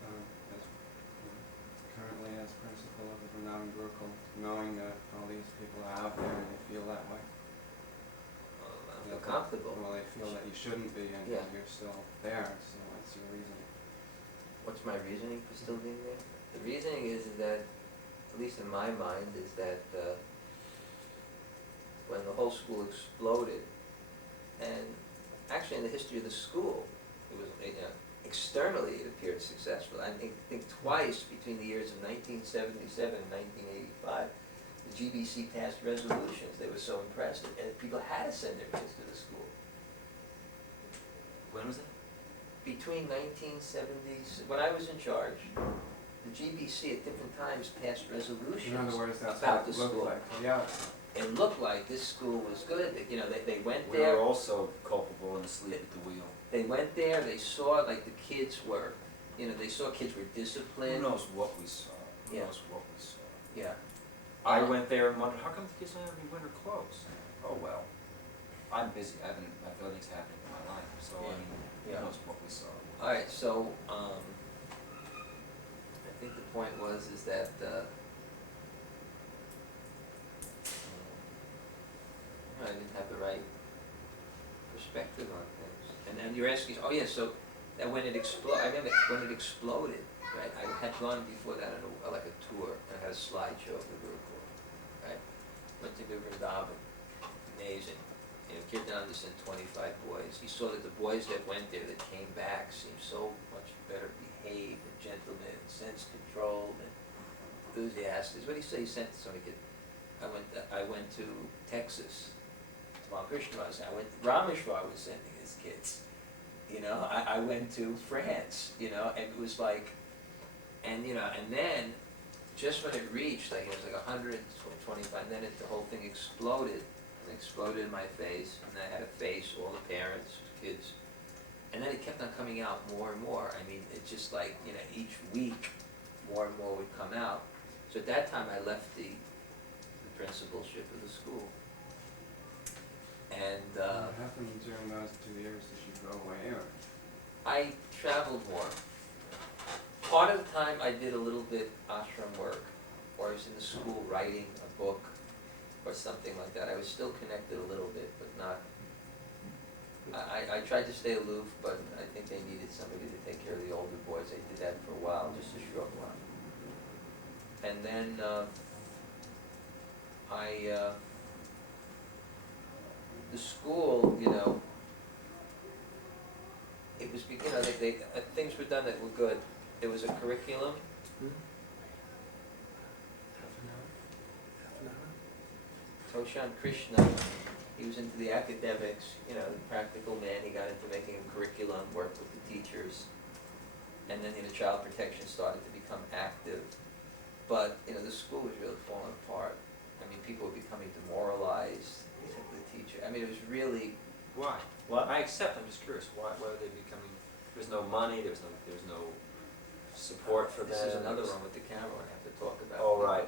as, you know, currently as principal of the Vrindavan Gurukulis, knowing that all these people are out there and they feel that way? I feel comfortable. Well, they feel that you shouldn't be, and Yeah. you're still there, so what's your reasoning? What's my reasoning for still being there? The reasoning is that, at least in my mind, is that, when the whole school exploded, and actually in the history of the school, it was, you know, externally it appeared successful. I think twice between the years of 1977 and 1985, the GBC passed resolutions. They were so impressive, and people had to send their kids to the school. When was it? Between 1970s, when I was in charge, the GBC at different times passed resolutions In other words, that's about what the it looked school. like, yeah. It looked like this school was good, that, you know, they went We there. were also culpable and asleep at the wheel. They went there, they saw like the kids were, you know, they saw kids were Who disciplined. knows what we saw? Who Yeah. knows what we saw? Yeah. I went there and wondered, how come the kids don't have any winter clothes? Oh, well, I'm busy, I have other things happening in my life, so I mean, Yeah. who knows what we saw? Alright, so, I think the point was is that, I didn't have the right perspective on things. And you're asking, oh yeah, so that when it exploded, I remember when it exploded, right, I had gone before that on like a tour, and I had a slideshow of the Gurukul, right? Went to Vrindavan, amazing, kid down to send 25 boys. He saw that the boys that went there that came back seemed so much better behaved and gentlemen and sense controlled and enthusiastic. What do you say? He sent somebody. I went to Texas. Well, Krishna was. I went. Rameshwar was sending his kids. I went to France. And it was like, and then just when it reached, like it was like 125, then the whole thing exploded. It exploded in my face, and I had to face all the parents, kids, and then it kept on coming out more and more. I mean, it's just like, each week, more and more would come out. So at that time, I left the principalship of the school. And What happened during those 2 years? Did you go away, or? I traveled more. Part of the time I did a little bit ashram work, or I was in the school writing a book or something like that. I was still connected a little bit, but not. I tried to stay aloof, but I think they needed somebody to take care of the older boys. I did that for a while, just a short while. And then the school, it was, things were done that were good. There was a curriculum. Toshan Krishna, he was into the academics, practical man. He got into making a curriculum, worked with the teachers, and then child protection started to become active. But the school was really falling apart. I mean, people were becoming demoralized. The teacher. I mean, it was really. Why? Well, I accept. I'm just curious. Why were they becoming? There was no money. There was no support for them. This is another one with the camera. I have to talk about. Oh, right.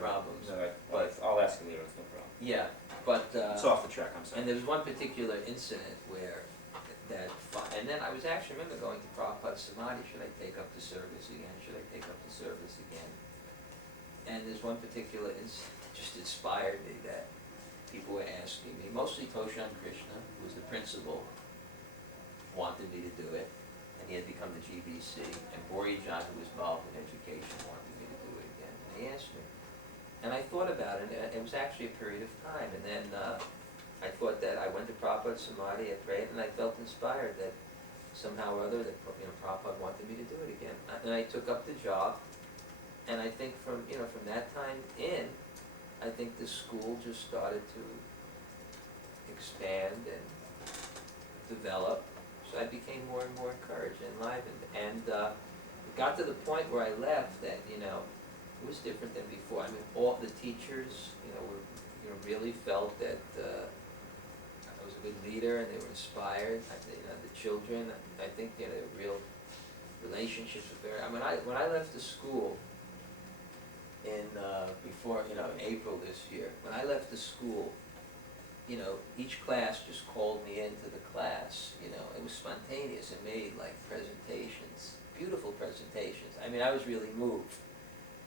Problems. No, But I'll ask him later. It's no problem. yeah, but. It's off the track. I'm sorry. And there was one particular incident where and then I was actually remember going to Prabhupada's Samadhi. Should I take up the service again? Should I take up the service again? And there's one particular incident that just inspired me that people were asking me, mostly Toshan Krishna, who was the principal, wanted me to do it, and he had become the GBC, and Borijan, who was involved in education, wanted me to do it again. And they asked me. And I thought about it, and it was actually a period of time, and then I thought that I went to Prabhupada's Samadhi, I prayed, and I felt inspired that somehow or other that Prabhupada wanted me to do it again. And I took up the job, and I think from that time in, I think the school just started to expand and develop. So I became more and more encouraged and enlivened. And it got to the point where I left that, it was different than before. I mean, all the teachers, really felt that I was a good leader, and they were inspired. The children, I think, the real relationships were very. I mean, when I left the school in before April this year, when I left the school, each class just called me into the class. It was spontaneous and made like presentations, beautiful presentations. I mean, I was really moved.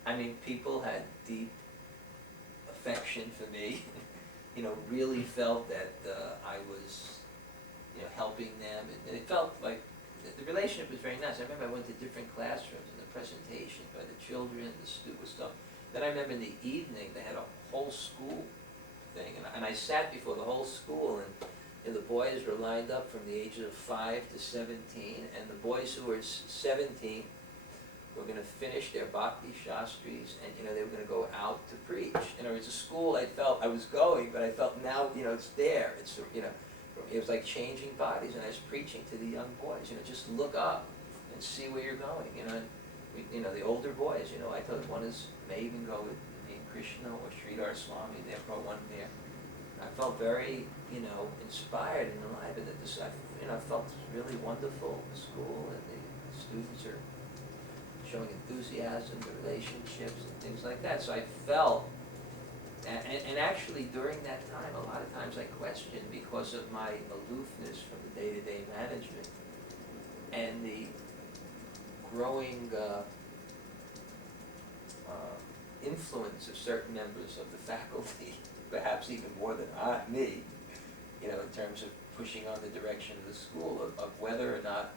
I mean, people had deep affection for me. Really felt that I was, helping them, and it felt like the relationship was very nice. I remember I went to different classrooms, and the presentation by the children, the stupid stuff. Then I remember in the evening they had a whole school thing, and I sat before the whole school, and the boys were lined up from the ages of 5 to 17, and the boys who were 17 were going to finish their Bhakti Shastris, and they were going to go out to preach. And it was a school I felt I was going, but I felt now it's there. It's it was like changing bodies, and I was preaching to the young boys. Just look up and see where you're going. And the older boys. I thought one may even go with Krishna or Sridhar Swami. They brought one there. I felt very inspired and alive, and that this I felt really wonderful. The school and the students are showing enthusiasm, the relationships, and things like that. So I felt, and actually during that time, a lot of times I questioned because of my aloofness from the day-to-day management and the growing influence of certain members of the faculty, perhaps even more than me, in terms of pushing on the direction of the school, of whether or not.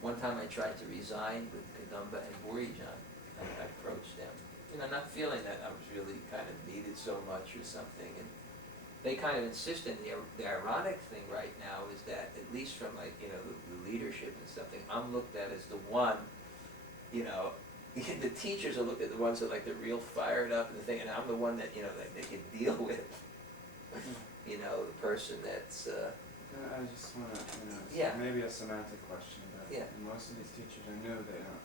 One time I tried to resign with Kadamba and Borijan. I approached them, not feeling that I was really kind of needed so much or something. And they kind of insisted, the ironic thing right now is that, at least from like, you know, the leadership and something, I'm looked at as the one, you know, the teachers are looked at the ones that like they're real fired up and the thing, and I'm the one that, you know, that they can deal with, you know, the person that's, Yeah, I just wanna, you know, it's Yeah. maybe a semantic question, but Yeah. most of these teachers are new, they don't,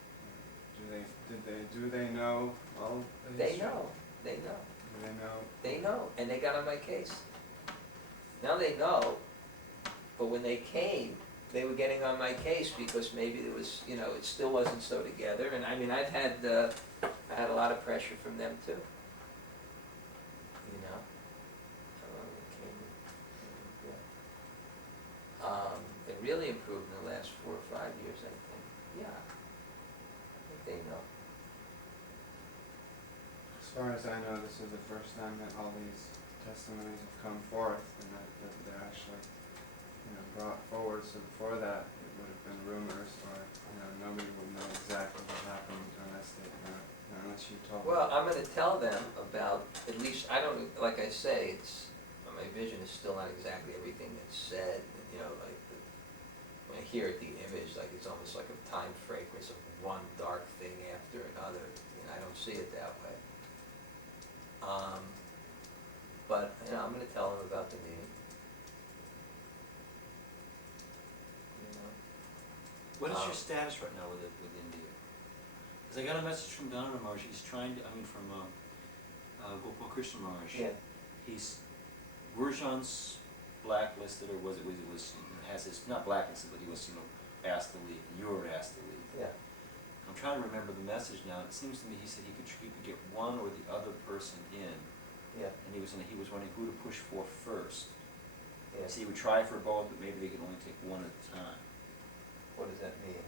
do they know all the they history? know, they know. Do they know? They know, and they got on my case. Now they know, but when they came, they were getting on my case because maybe there was, you know, it still wasn't so together, and I mean, I had a lot of pressure from them too. You know? It really improved in the last 4 or 5 years, I think. Yeah. I think they know. As far as I know, this is the first time that all these testimonies have come forth and that they're actually, you know, brought forward. So before that, it would have been rumors, or, you know, nobody would know exactly what happened unless you told them. Well, I'm gonna tell them about, at least, I don't, like I say, it's, my vision is still not exactly everything that's said, you know, like, when I hear the image, like, it's almost like a time fragrance of one dark thing after another, and I don't see it that way. But, you know, I'm gonna tell them about the meeting. You know? What is your status right now with India? Because I got a message from Dhanurdhara Maharaj, he's trying to, from Gopal Krishna Maharaj. Yeah. He's, Gurjan's blacklisted, or has his, not blacklisted, but he was, you know, asked to leave, and you were asked to leave. Yeah. I'm trying to remember the message now, it seems to me he said he could get one or the other person in, Yeah. and he was wondering who to push for first. Yeah. So he would try for both, but maybe they could only take one at a time. What does that mean?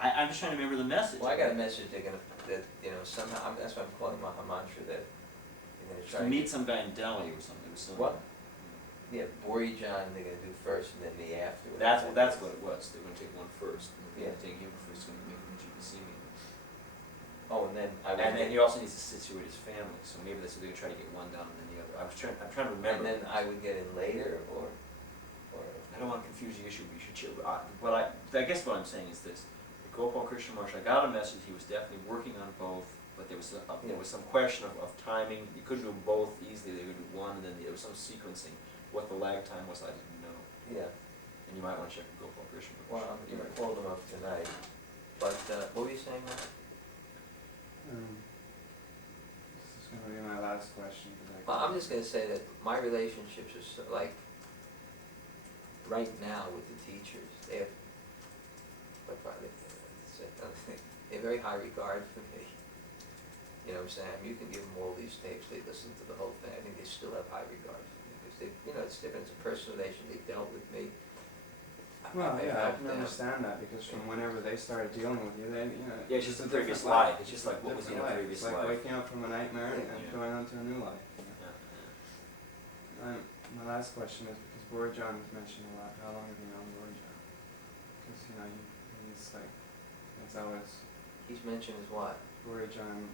I'm just trying to remember the message. Well, I got a message they're gonna, that, you know, somehow, that's why I'm calling Mahamantra, that they're gonna try To to meet some guy in Delhi or something, it was some. What? Yeah, Borijan, they're gonna do first and then me after. That's what it was, they were gonna take one first, and they're gonna take him first, gonna make him GPC meeting. Oh, and then I would. And then he also needs to situate his family, so maybe that's what they're gonna try to get one down and then the other. I'm trying to remember. And then I would get in later, or. I don't wanna confuse the issue, but you should chill, I guess what I'm saying is this, with Gopal Krishna Maharaj, I got a message, he was definitely working on both, but there was some question of timing, you couldn't do them both easily, they would do one, and then there was some sequencing. What the lag time was, I didn't know, Yeah, and you might wanna check with Gopal Krishna. well, I'm gonna call them up tonight, but, what were you saying, Matt? This is gonna be my last question, because Well, I'm just gonna say that my relationships are so, like, right now with the teachers, they have, they have very high regard for me. You know what I'm saying? You can give them all these tapes, they listen to the whole thing, I think they still have high regard for me, because they, you know, it's different, it's a personal relation, they dealt with me. Well, yeah, I helped can them. understand that, because from whenever they started dealing with you, they, you know. Yeah, it's just a a previous different life. It's just like what was in a different life. previous It's like life. waking up from a nightmare and Yeah. going on to a new life, you know. My last question is, because Borijan was mentioned a lot, how long have you known Borijan? Because, you know, he's like, it's always, He's mentioned as what? Borijan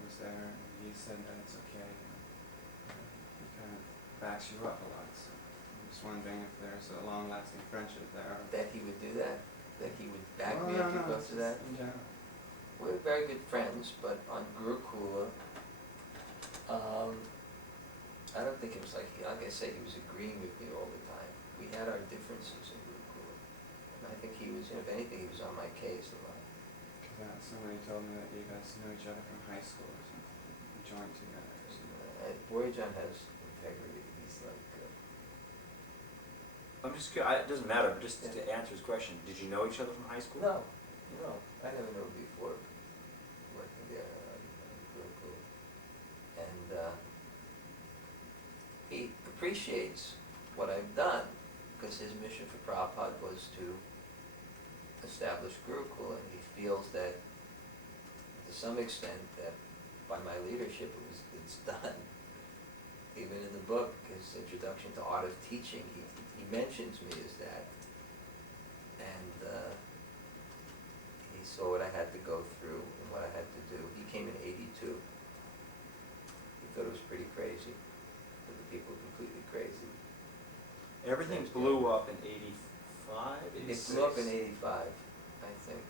was there, and he said that it's okay, you know. He kind of backs you up a lot, so I'm just wondering if there's a long-lasting friendship there. That he would do that? That he would back Well, me no, up no, because it's of that? just in general. We're very good friends, but on Gurukula, I don't think it was like I say, he was agreeing with me all the time. We had our differences in Gurukula. And I think he was, you know, if anything, he was on my case a lot. Because somebody told me that you guys knew each other from high school or something, you joined together or something. Borijan has integrity, he's like, I'm just curious, it doesn't matter, but just to answer his question, did you know each other from high school? no, I never knew him before working there on Gurukula. And, he appreciates what I've done, because his mission for Prabhupada was to establish Gurukula, and he feels that, to some extent, that by my leadership it's done. Even in the book, his introduction to art of teaching, he mentions me as that. And he saw what I had to go through and what I had to do. He came in '82. He thought it was pretty crazy. because the people were completely crazy. Everything blew up in 85, 86? It blew up in 85, I think.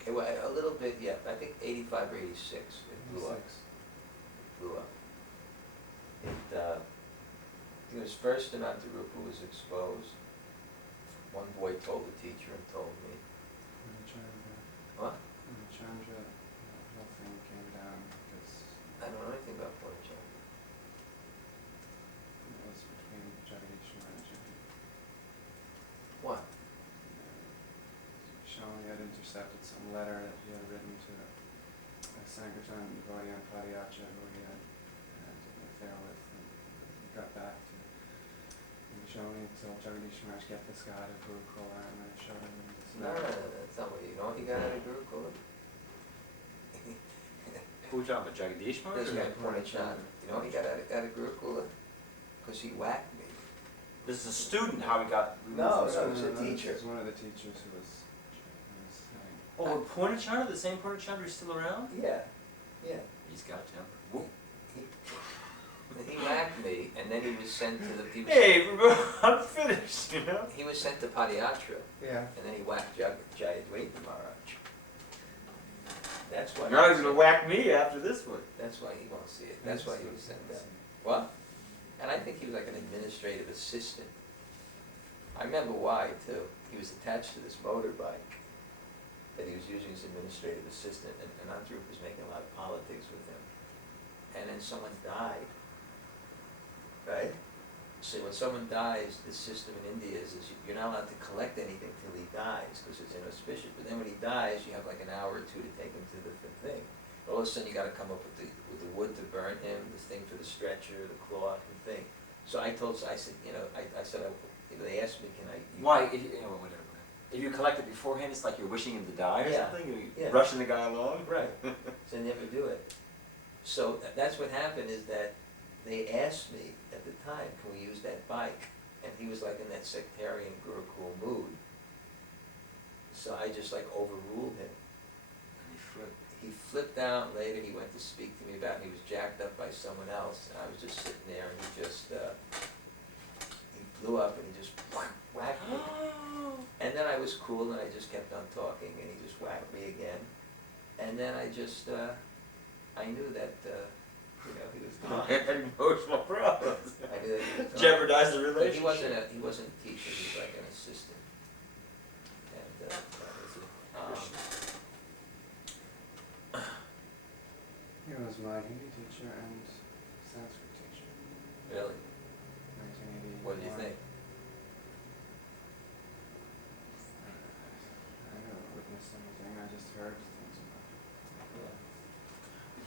Okay, well, a little bit, yeah, I think 85 or 86, it blew up. 86. Blew up. It was first in Dhanurdhara was exposed. One boy told the teacher and told me. When the Chandra, What? when the Chandra, that whole thing came down because I don't know anything about Portachon. it was between Jagadish Maharaj and What? Shani had intercepted some letter that he had written to a Sankirtan devotee on Pariyacha who he had an affair with, and he got back to Shani told Jagadish Maharaj, get this guy to Gurukula, and then showed him this No, that's not what you know. He got out of Gurukula. Who was talking about, Jagadish Maharaj? This guy Portachon. You know he got out of Gurukula? Because he whacked me. This is a student, how he got removed No, from no, school. it was a teacher. It was one of the teachers who was saying, Oh, Purnachandra, the same Purnachandra is still around? Yeah, yeah. He's got temper. Whoop. He whacked me, and then he was sent to the people. Hey, I'm finished, you know? He was sent to Padayatra, yeah. and then he whacked Jayadvaita Maharaj. That's why. You're not gonna whack me after this one. That's why he won't see it. That's why he was sent down. What? And I think he was like an administrative assistant. I remember why too. He was attached to this motorbike that he was using as administrative assistant, and Andrew was making a lot of politics with him. And then someone died. Right? So when someone dies, the system in India is you're not allowed to collect anything till he dies because it's inauspicious. But then when he dies, you have like an hour or two to take him to the thing. All of a sudden, you got to come up with the wood to burn him, the thing for the stretcher, the cloth, and thing. So I said, you know, they asked me, can I? Why? If you know, whatever. If you collect it beforehand, it's like you're wishing him to die or Yeah. something? Yeah. You're rushing the guy along? Right. So they never do it. So that's what happened is that they asked me at the time, can we use that bike? And he was like in that sectarian Gurukul mood. So I just like overruled him. And he flipped. He flipped out. Later he went to speak to me about it. He was jacked up by someone else. And I was just sitting there and he just, he blew up and he just whacked me. And then I was cool and I just kept on talking and he just whacked me again. And then I just, I knew that, you know, he was gone. Emotional problems. I knew that he was gone. Jeopardize the But relationship. he wasn't a teacher, he was like an assistant. And that was it. He was my Hindi teacher and Sanskrit teacher. Really? 1981. What did you think? I never witnessed anything, I just heard things about him. Yeah.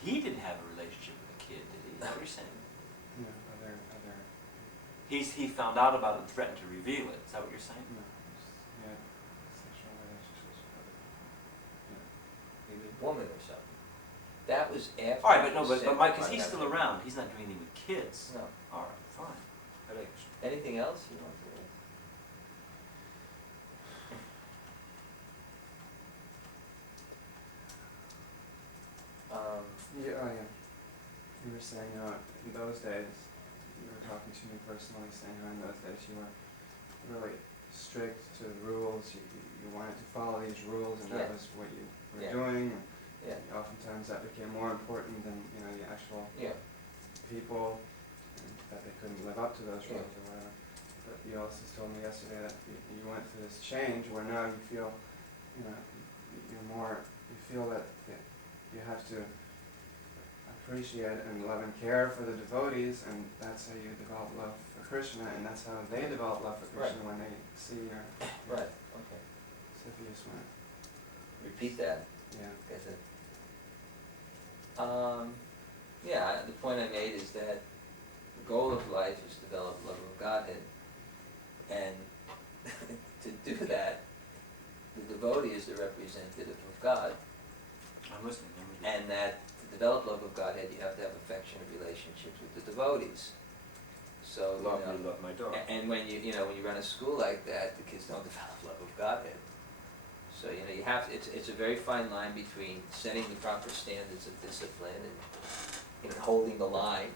He didn't have a relationship with a kid, did he? Is that what you're saying? No, other, He found out about it and threatened to reveal it. Is that what you're saying? no, he had sexual relationships with other people. He was a woman or something. That was after. All right, but no, he was but sent Mike, to because he's Padayatra. still around. He's not doing anything with kids. No. All right, fine. I like Anything else you want to add? Yeah, oh yeah. You were saying, in those days, you were talking to me personally, saying how in those days you were really strict to the rules, you wanted to follow these rules, and that Yeah. was what you were Yeah. doing. Yeah. Oftentimes that became more important than, the actual Yeah. people, and that they couldn't live up to those Yeah. rules or whatever. But you also told me yesterday that you went through this change where now you feel, you feel that you have to appreciate and love and care for the devotees, and that's how you develop love for Krishna, and that's how they develop love for Krishna when they see your Right, okay. Siphius went. Repeat that. Yeah. Is it? Yeah, the point I made is that the goal of life is to develop love of Godhead. And to do that, the devotee is the representative of God. I'm listening. And that to develop love of Godhead, you have to have affectionate relationships with the devotees. So, Love me, love my dog. and when you run a school like that, the kids don't develop love of Godhead. So, you have to, it's a very fine line between setting the proper standards of discipline and, holding the line,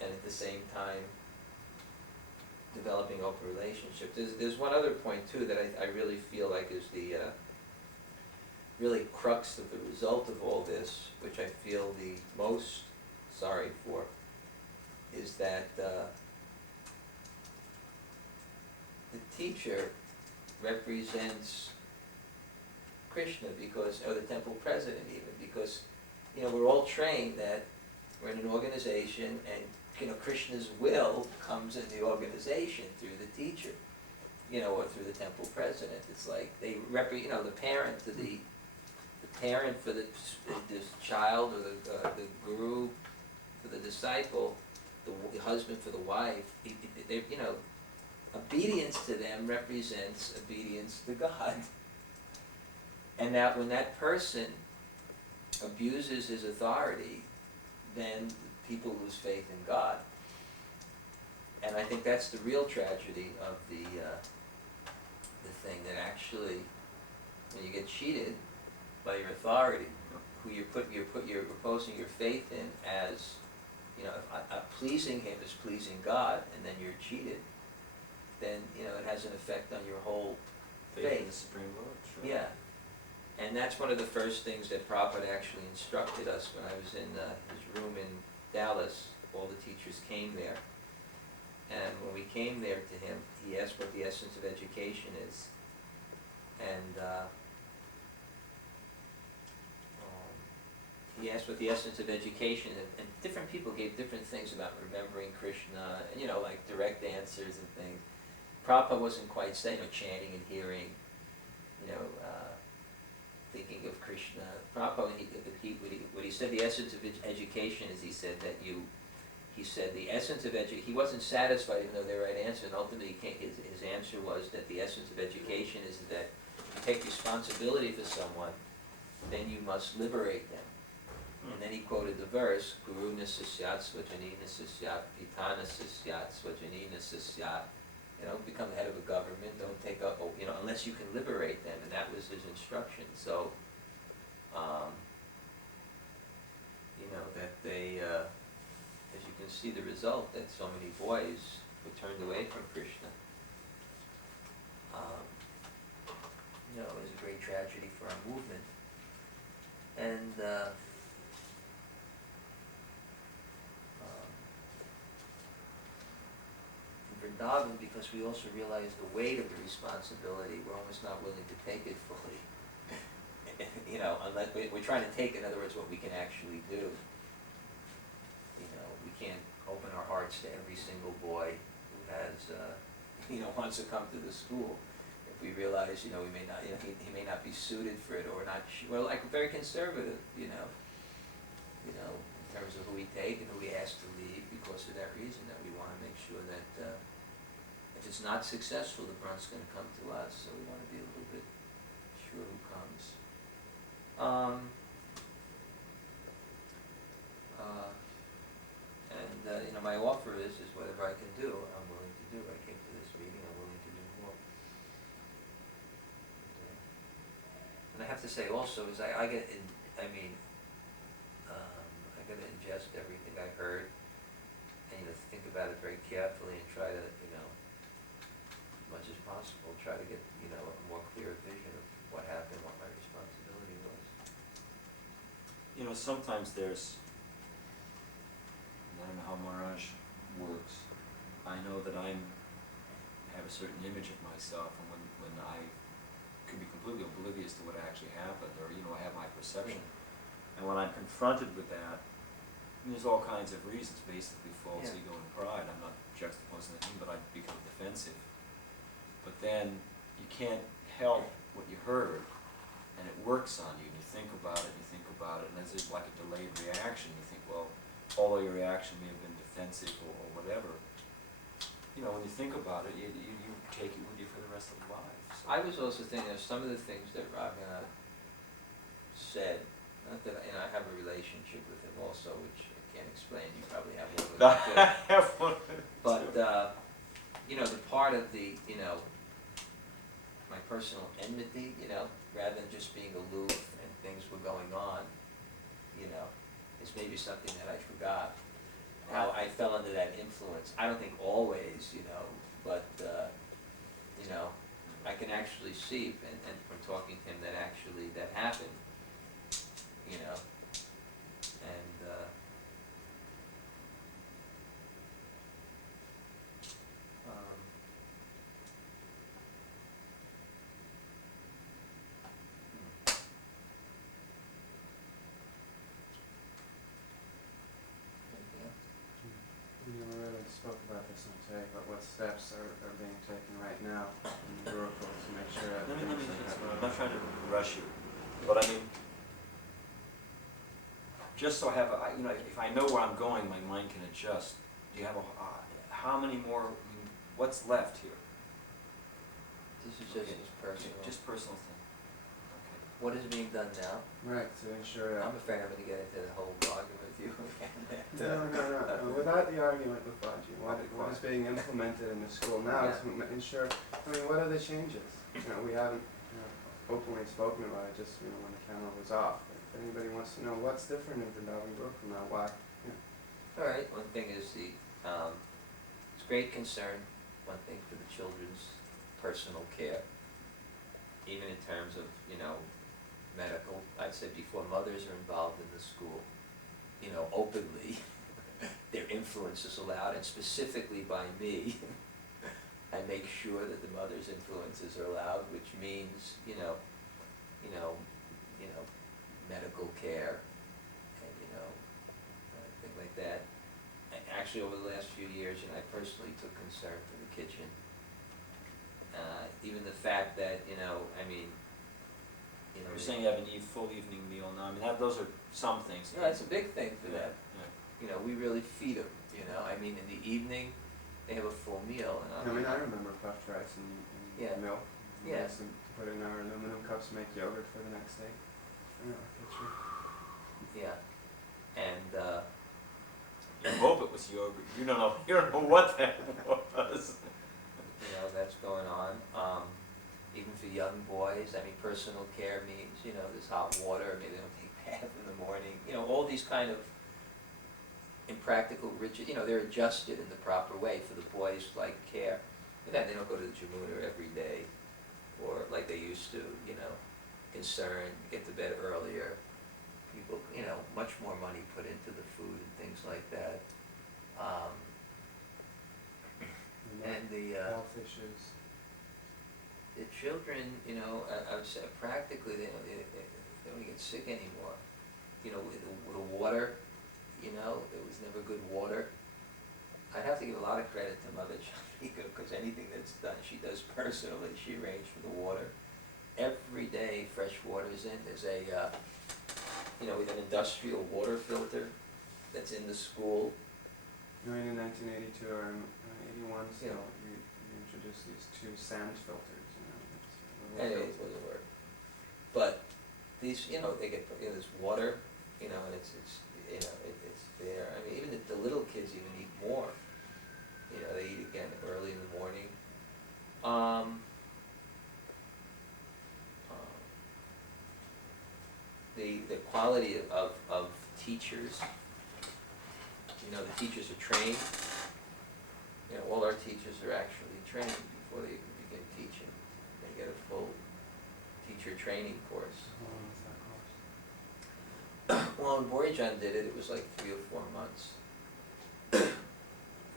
and at the same time, developing open relationship. There's one other point too that I really feel like is the really crux of the result of all this, which I feel the most sorry for, is that the teacher represents Krishna because, or the temple president even, because, you know, we're all trained that we're in an organization and, you know, Krishna's will comes in the organization through the teacher, you know, or through the temple president. It's like they you know, the parent to the parent for this child, or the guru for the disciple, the husband for the wife, they, you know, obedience to them represents obedience to God. And that when that person abuses his authority, then people lose faith in God. And I think that's the real tragedy of the thing, that actually, when you get cheated by your authority, who you're reposing your faith in as, you know, if pleasing him is pleasing God, and then you're cheated, then, you know, it has an effect on your whole Faith in the faith. Supreme Lord, sure. Yeah. And that's one of the first things that Prabhupada actually instructed us when I was in his room in Dallas. All the teachers came there. And when we came there to him, he asked what the essence of education is. And he asked what the essence of education is, and different people gave different things about remembering Krishna, you know, like direct answers and things. Prabhupada wasn't quite saying, you know, chanting and hearing, you know, thinking of Krishna. Prabhupada, what he said the essence of education is, he said the essence of education, he wasn't satisfied even though they were right answer, and ultimately his answer was that the essence of education is that you take responsibility for someone, then you must liberate them. And then he quoted the verse, Guruna sasyat svajanina sasyat, pitana sasyat svajanina sasyat. You know, become the head of a government, don't take up, you know, unless you can liberate them, and that was his instruction. So, you know, that they, as you can see the result, that so many boys were turned away from Krishna. You know, it was a great tragedy for our movement. And, Vrindavan, because we also realize the weight of the responsibility, we're almost not willing to take it fully. You know, unless we're trying to take, in other words, what we can actually do. You know, we can't open our hearts to every single boy who has, you know, wants to come to the school. If we realize, you know, we may not, you know, he may not be suited for it, or not, we're like very conservative, you know, in terms of who we take and who we ask to leave, because of that reason, that we want to make sure that if it's not successful, the brunt's going to come to us, so we want to be a little bit sure who comes. You know, my offer is whatever I can do, I'm willing to do. I came to this meeting, I'm willing to do more. And I have to say also is I got to ingest everything I heard, and, you know, think about it very carefully and try to, you know, as much as possible, try to get, you know, a more clear vision of what happened, what my responsibility was. You know, sometimes there's, I don't know how Maharaj works. I know that I have a certain image of myself, and when I could be completely oblivious to what actually happened, or, you know, I have my perception. And when I'm confronted with that, and there's all kinds of reasons, basically false ego and pride. I'm not juxtaposing anything, but I become defensive. But then you can't help what you heard, and it works on you, and you think about it, and there's like a delayed reaction. You think, well, although your reaction may have been defensive or whatever, you know, when you think about it, you take it with you for the rest of your life. So. I was also thinking of some of the things that Raghunath said. Not that I have a relationship with him also, which I can't explain. You probably have one with him too. I have one with him But too. you know, the part of the, you know, my personal enmity, you know, rather than just being aloof and things were going on, you know, is maybe something that I forgot. How I fell under that influence. I don't think always, you know, but, you know, I can actually see, and from talking to him, that actually that happened, you know, and, anything else? We never really spoke about this on today, but what steps are being taken right now in Gurukul to make sure that Let me, things are I'm not trying to rush you, but I mean, just so I have, you know, if I know where I'm going, my mind can adjust. Do you have how many more, I mean, what's left here? This is just Okay. his personal. Just personal thing. Okay. What is being done now? right to ensure that. I'm afraid I'm gonna get into the whole argument with you again. No. Without the argument with Baji, what is being implemented in the school now to ensure, I mean, what are the changes? You know, we haven't, openly spoken about it, just, when the camera was off. If anybody wants to know what's different in Vrindavan Gurukulis now, why, All right, one thing is it's great concern, one thing for the children's personal care, even in terms of, medical. I said before, mothers are involved in the school, openly. Their influence is allowed, and specifically by me, I make sure that the mother's influences are allowed, which means, medical care, and, things like that. And actually, over the last few years, I personally took concern for the kitchen. Even the fact that, You're saying you have a full evening meal now, I mean, those are some things. yeah, it's a big thing for them. Yeah. We really feed them, in the evening, they have a full meal, and I remember puffed rice and Yeah. milk. We Yeah. used to put it in our aluminum cups to make yogurt for the next day. That's true. yeah, and, You hope it was yogurt, you don't know what that was. that's going on. Even for young boys, personal care means, there's hot water, maybe they don't take a bath in the morning, all these kind of impractical, rigid, they're adjusted in the proper way for the boys like care. And then they don't go to the Jamuna every day, or like they used to, concern, get to bed earlier. People, much more money put into the food and things like that. And the, Health issues. the children, I would say practically they don't get sick anymore. With the water, it was never good water. I'd have to give a lot of credit to Mother Chandrika, because anything that's done, she does personally. She arranged for the water. Every day fresh water is in. There's a, with an industrial water filter that's in the school. In 1982 or 81 still, Yeah. you introduced these two sand filters, Anyway, it doesn't work. But these, they get, this water, and it's there. Even the little kids even eat more. They eat again early in the morning. The quality of teachers, the teachers are trained. All our teachers are actually trained before they even begin teaching. They get a full teacher training course. How long does that cost? Well, when Borijan did it, it was like 3 or 4 months.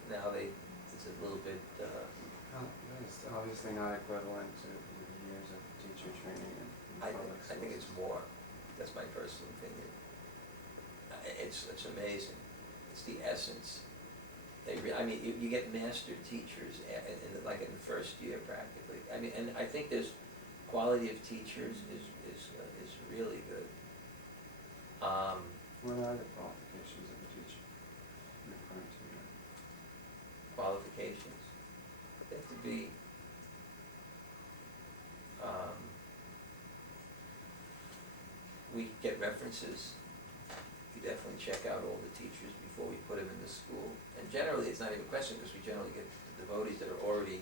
Now it's a little bit, It's obviously not equivalent to the years of teacher training in public schools. I think it's more. That's my personal opinion. It's amazing. It's the essence. You get master teachers like in the first year practically. And I think there's quality of teachers is really good. What are the qualifications of a teacher? Referring to that. Qualifications. They have to be, we get references. We definitely check out all the teachers before we put them in the school. And generally, it's not even a question, because we generally get the devotees that are already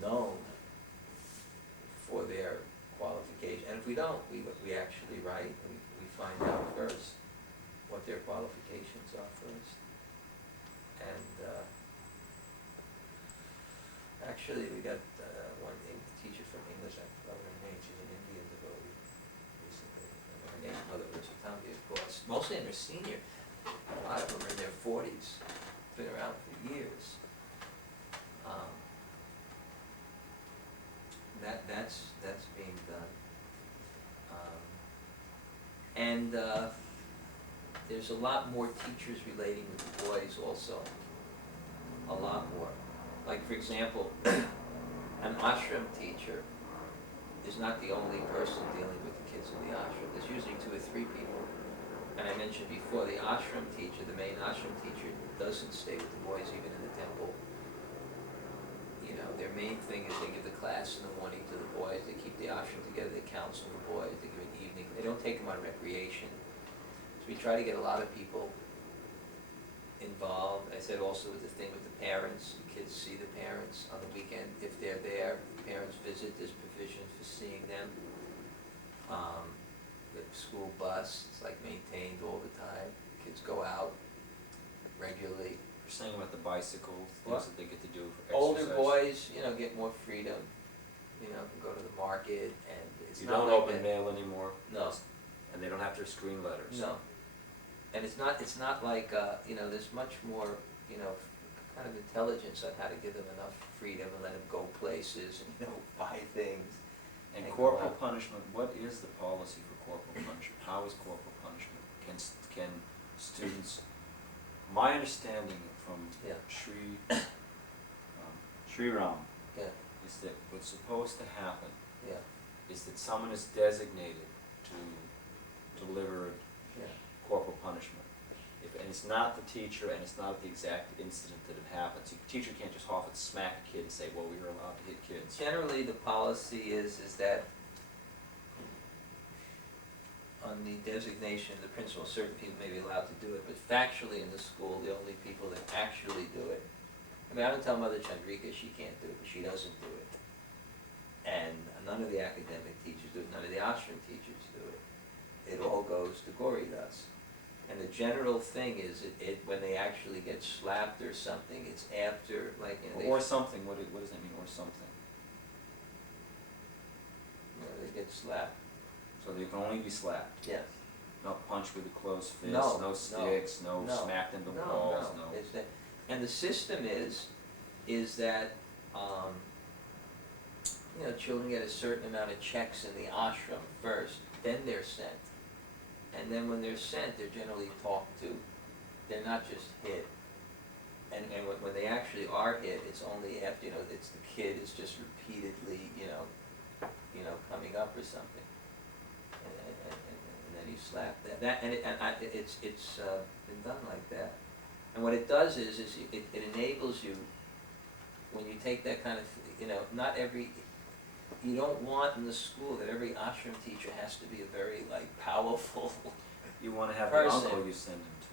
known for their qualification. And if we don't, we actually write, and we find out first what their qualifications are first. And Actually, we got one teacher from English, I love her name, she's an Indian devotee recently. Her name, mother was a Tambi, of course, mostly in her senior. A lot of them are in their 40s, been around for years. That's being done. And there's a lot more teachers relating with the boys also. A lot more. Like, for example, an ashram teacher is not the only person dealing with the kids in the ashram. There's usually 2 or 3 people. And I mentioned before, the ashram teacher, the main ashram teacher, doesn't stay with the boys even in the temple. You know, their main thing is they give the class in the morning to the boys, they keep the ashram together, they counsel the boys, they give an evening, they don't take them on recreation. So we try to get a lot of people involved. I said also with the thing with the parents, the kids see the parents on the weekend. If they're there, the parents visit, there's provision for seeing them. The school bus is like maintained all the time. Kids go out regularly. You're saying about the bicycle, What? things that they get to do for exercise. Older boys, you know, get more freedom. You know, can go to the market, and it's You not don't like open that- mail anymore? No. And they don't have to screen letters? No. And it's not like, you know, there's much more, you know, kind of intelligence on how to give them enough freedom and let them go places and, you know, buy things. And And corporal go out. punishment, what is the policy for corporal punishment? How is corporal punishment? Can students, my understanding from Yeah. Sri Ram Yeah, is that what's supposed to happen yeah, is that someone is designated to deliver yeah. corporal punishment. And it's not the teacher, and it's not the exact incident that it happens. The teacher can't just off and smack a kid and say, well, we were allowed to hit kids. Generally, the policy is that on the designation of the principal, certain people may be allowed to do it, but factually in the school, the only people that actually do it, I mean, I don't tell Mother Chandrika she can't do it, but she doesn't do it. And none of the academic teachers do it, none of the ashram teachers do it. It all goes to Gauri Das. And the general thing is, when they actually get slapped or something, it's after, like, you know, Or something, what does that mean, or something? they get slapped. So they can only be slapped, Yes. not punched with a closed fist, No, no sticks, no no, smacked into balls, no. It's that, and the system is that, you know, children get a certain amount of checks in the ashram first, then they're sent. And then when they're sent, they're generally talked to. They're not just hit. And when they actually are hit, it's only after, you know, it's the kid is just repeatedly, you know, coming up or something. And then you slap it's been done like that. And what it does is it enables you, when you take that kind of, you know, you don't want in the school that every ashram teacher has to be a very, like, powerful You wanna have person. the uncle you send them to.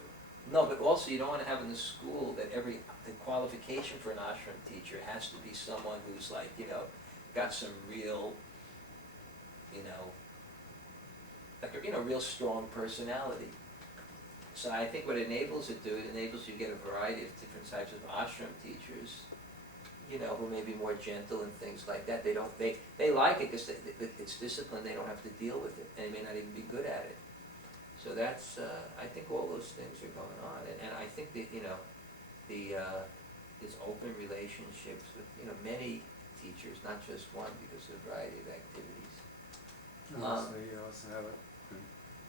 No, but also you don't want to have in the school that the qualification for an ashram teacher has to be someone who's, like, you know, got some real, you know, like a, you know, real strong personality. So I think what it enables it enables you to get a variety of different types of ashram teachers, you know, who may be more gentle and things like that. They like it because it's discipline, they don't have to deal with it, and they may not even be good at it. So that's, I think all those things are going on, and I think that, you know, there's open relationships with, you know, many teachers, not just one, because of a variety of activities. And also, you also have a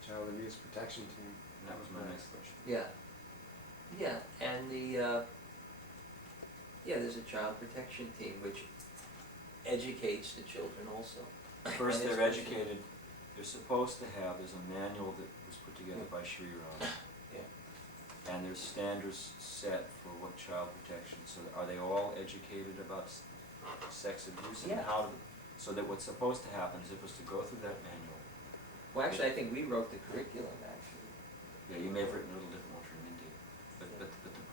child abuse protection team. And that was my next question. Yeah, and there's a child protection team which educates the children also. First, And they're it's- educated, they're supposed to have, there's a manual that was put together by Sri Ram. Yeah. And there's standards set for what child protection, so are they all educated about sex abuse and Yeah. how to, so that what's supposed to happen is it was to go through that manual. Well, actually, I think we wrote the curriculum, actually. Yeah, you may have written a little bit more from India, but the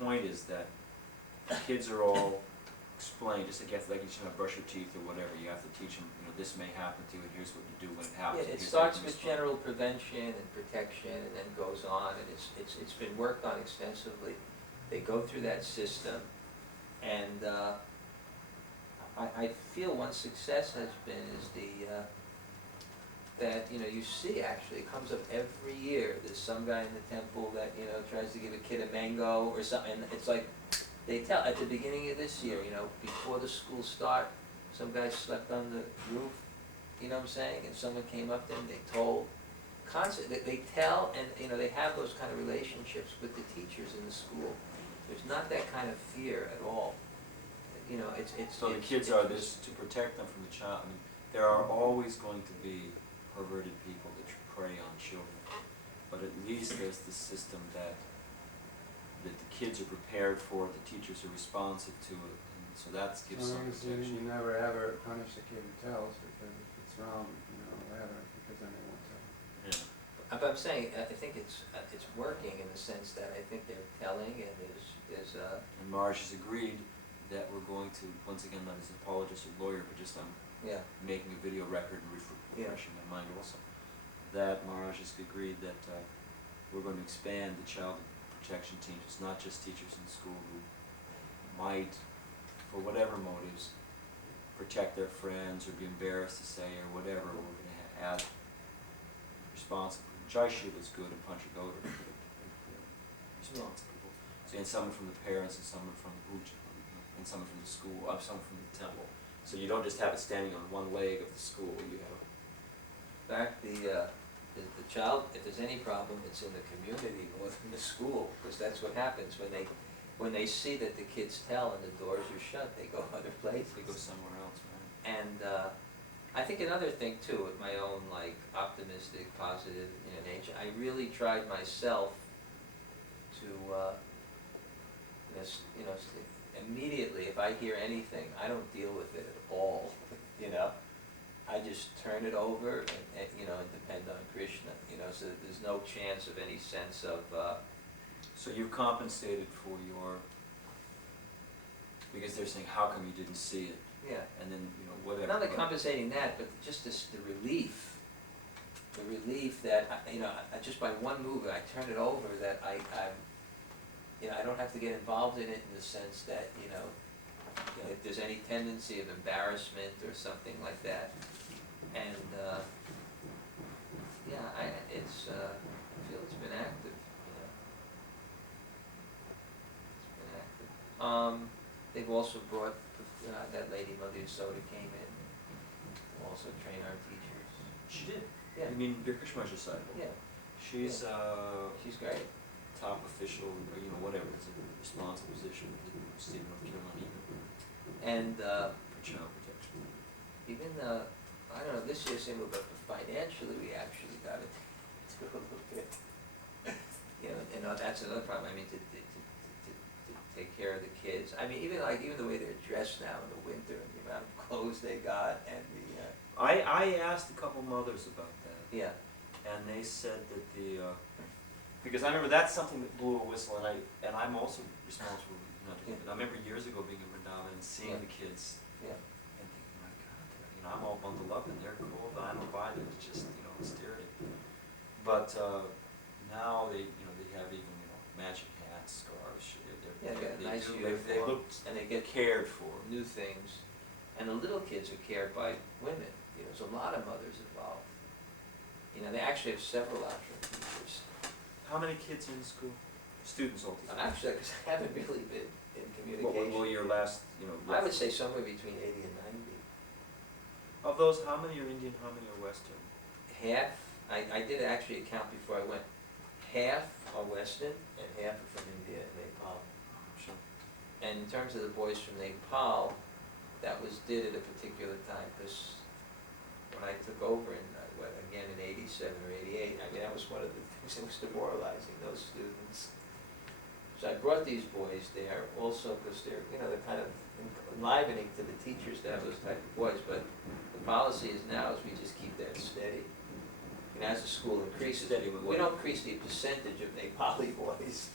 point is that kids are all explained, just like you should brush your teeth or whatever, you have to teach them, you know, this may happen to you and here's what you do when it happens. Yeah, and it here's how you starts can with respond. general prevention and protection, and then goes on, and it's been worked on extensively. They go through that system, and I feel one success has been is that, you know, you see actually, it comes up every year, there's some guy in the temple that, you know, tries to give a kid a mango or something, and it's like, they tell, at the beginning of this year, you know, before the school start, some guy slept on the roof, you know what I'm saying, and someone came up to him, they told, they tell, and, you know, they have those kind of relationships with the teachers in the school. There's not that kind of fear at all, you know, it's. So the kids are this, to protect them from the child, I mean, there are always going to be perverted people that prey on children, but at least there's the system that the kids are prepared for, the teachers are responsive to it, and so that gives As some long as you protection. never ever punish the kid who tells, because if it's wrong, you know, whatever, because then they won't tell. Yeah. But I'm saying, I think it's working in the sense that I think they're telling, and there's And Marge has agreed that we're going to, once again, not as an apologist or lawyer, but just yeah, making a video record and refreshing my mind also, that Marge has agreed that we're going to expand the child protection teams. It's not just teachers in school who might, for whatever motives, protect their friends or be embarrassed to say or whatever. We're going to add responsible, which I shoot is good, and Punch a Goat are good, responsible people. So, and someone from the parents and someone from and someone from the school, someone from the temple. So you don't just have it standing on one leg of the school, you have. in fact, the child, if there's any problem, it's in the community more than the school, because that's what happens when they see that the kids tell and the doors are shut, they go other places. They go somewhere else, right? And I think another thing too, with my own like optimistic, positive, you know, nature, I really tried myself to, immediately, if I hear anything, I don't deal with it at all, you know? I just turn it over and you know, and depend on Krishna, you know, so that there's no chance of any sense of, So you've compensated for your, because they're saying, how come you didn't see it? yeah. And then, you know, whatever. Not only compensating that, but just the relief that, just by one move, I turn it over, that I'm, you know, I don't have to get involved in it in the sense that, you know, if there's any tendency of embarrassment or something like that. And, yeah, I feel it's been active, you know. It's been active. They've also brought, that lady, Mother Soda came in, to also train our teachers. She did. Yeah. I mean, your Krishma's disciple. Yeah, She's she's great. top official, or you know, whatever, it's a responsible position with the state of North Carolina And, for child protection. even, I don't know, this year seemed a little bit, but financially, we actually got it to a little bit. You know, and that's another problem, I mean, to take care of the kids. I mean, even the way they're dressed now in the winter, and the amount of clothes they got, and the, I asked a couple mothers about that, yeah, and they said that because I remember that's something that blew a whistle, and I'm also responsible, not to, but I remember years ago being in Vrindavan and seeing the kids yeah. and thinking, my God, you know, I'm all bundled up and they're cold, I don't buy it, it's just, you know, hysteria. But now they have even, you know, matching hats, scarves, Yeah, they got a nice they uniform, look and they get cared for. new things. And the little kids are cared by women, you know, there's a lot of mothers involved. You know, they actually have several ashram teachers. How many kids are in school? Students altogether? Actually, because I haven't really been in What communication. will your last, you know? I would say somewhere between 80 and 90. Of those, how many are Indian, how many are Western? Half, I did actually count before I went, half are Western and half are from India and Nepal. Sure. And in terms of the boys from Nepal, that was did at a particular time, because when I took over in, again in 87 or 88, I mean, that was one of the things that was demoralizing, those students. So I brought these boys there also because they're, you know, they're kind of enlivening to the teachers to have those type of boys, but the policy is now is we just keep that steady. And as the school increases, Steady with we what? don't increase the percentage of Nepali boys.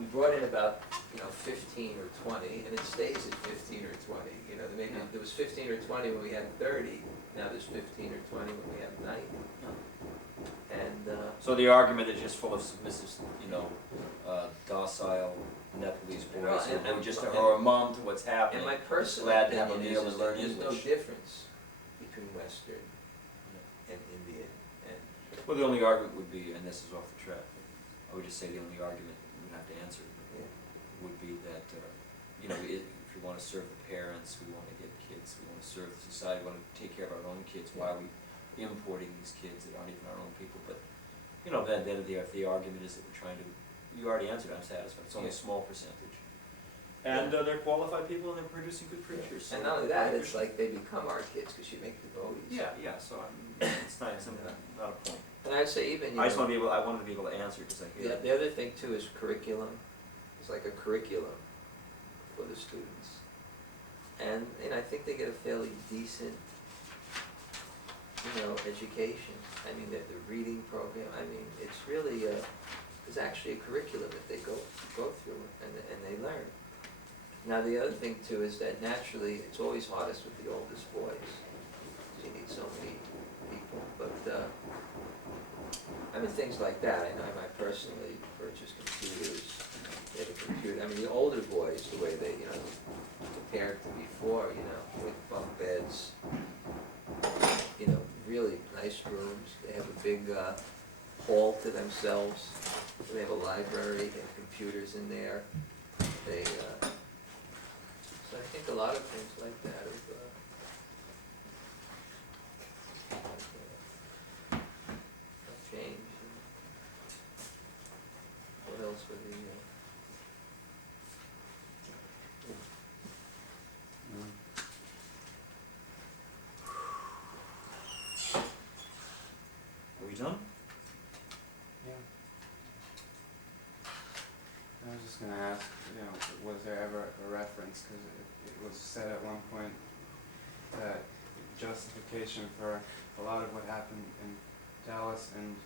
We brought in about, 15 or 20, and it stays at 15 or 20. You know, there was 15 or 20 when we had 30, now there's 15 or 20 when we have 90. And, So the argument is just full of submissive, docile Nepalese boys Well, who and- just and- are mum to what's happening. and my personal glad to have a opinion meal is and learn there's no English. difference between Western and Indian, and Well, the only argument would be, and this is off the track, I would just say the only argument we would have to answer yeah. would be that, if we want to serve the parents, we want to get kids, we want to serve the society, we want to take care of our own kids, why are we importing these kids that aren't even our own people? But, then at the end of if the argument is that we're trying to, you already answered, I'm satisfied, it's only a Yeah. small percentage. And they're qualified people and they're producing good preachers. And not only that, it's like they become our kids because you make devotees. Yeah, so it's not a point. And I'd say even, I wanted to be able to answer because I hear the, it. the other thing too is curriculum. It's like a curriculum for the students. And I think they get a fairly decent, education. I mean, the reading program, it's really, there's actually a curriculum that they go through and they learn. Now, the other thing too is that naturally, it's always hardest with the oldest boys. You need so many people, but, things like that. I personally purchased computers. They have a computer. The older boys, the way they, compared to before, with bunk beds, really nice rooms. They have a big hall to themselves. They have a library. They have computers in there. They, so I think a lot of things like that have changed. What else would the Are we done? Yeah. I was just gonna ask, was there ever a reference, because it was said at one point that justification for a lot of what happened in Dallas and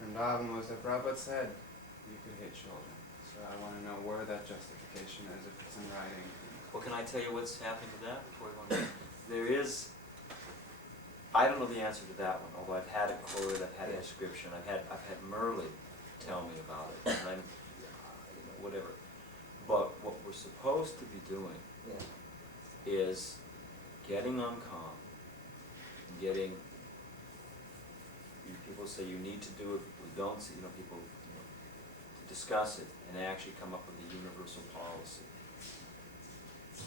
Vrindavan was that Prabhupada said you could hate children. So I want to know where that justification is, if it's in writing. Well, can I tell you what's happened to that before we go on? There is, I don't know the answer to that one, although I've had it quoted, I've had a description, I've had Merle tell me about it, and I'm, whatever. But what we're supposed to be doing is getting on calm, and getting, people say you need to do it, we don't see, people, to discuss it, and actually come up with a universal policy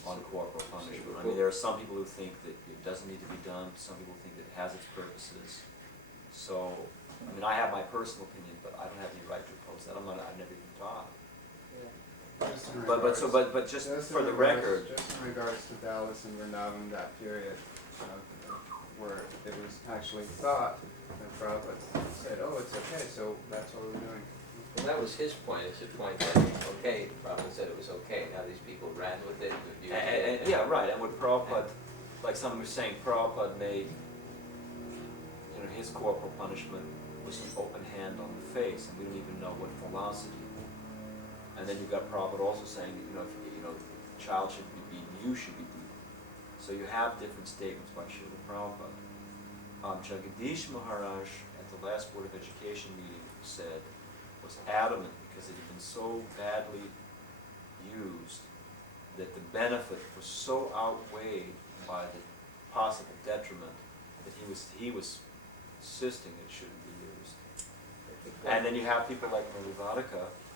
on corporal punishment. There are some people who think that it doesn't need to be done, some people think that it has its purposes. So, I have my personal opinion, but I don't have any right to oppose that, I've never even taught. Just in But just in for the regards- record, Just in regards to Dallas and Vrindavan, that period, where it was actually thought that Prabhupada said, oh, it's okay, so that's what we're doing. Well, that was his point. It's the point that, okay, the Prabhupada said it was okay. Now these people ran with it. and right, and what Prabhupada, like someone was saying, Prabhupada made, his corporal punishment was an open hand on the face, and we don't even know what philosophy. And then you've got Prabhupada also saying, the child should be beaten, you should be beaten. So you have different statements by Srila Prabhupada. Jagadish Maharaj at the last Board of Education meeting was adamant, because it had been so badly used that the benefit was so outweighed by the possible detriment that he was insisting it shouldn't be used. And then you have people like Vrindavan,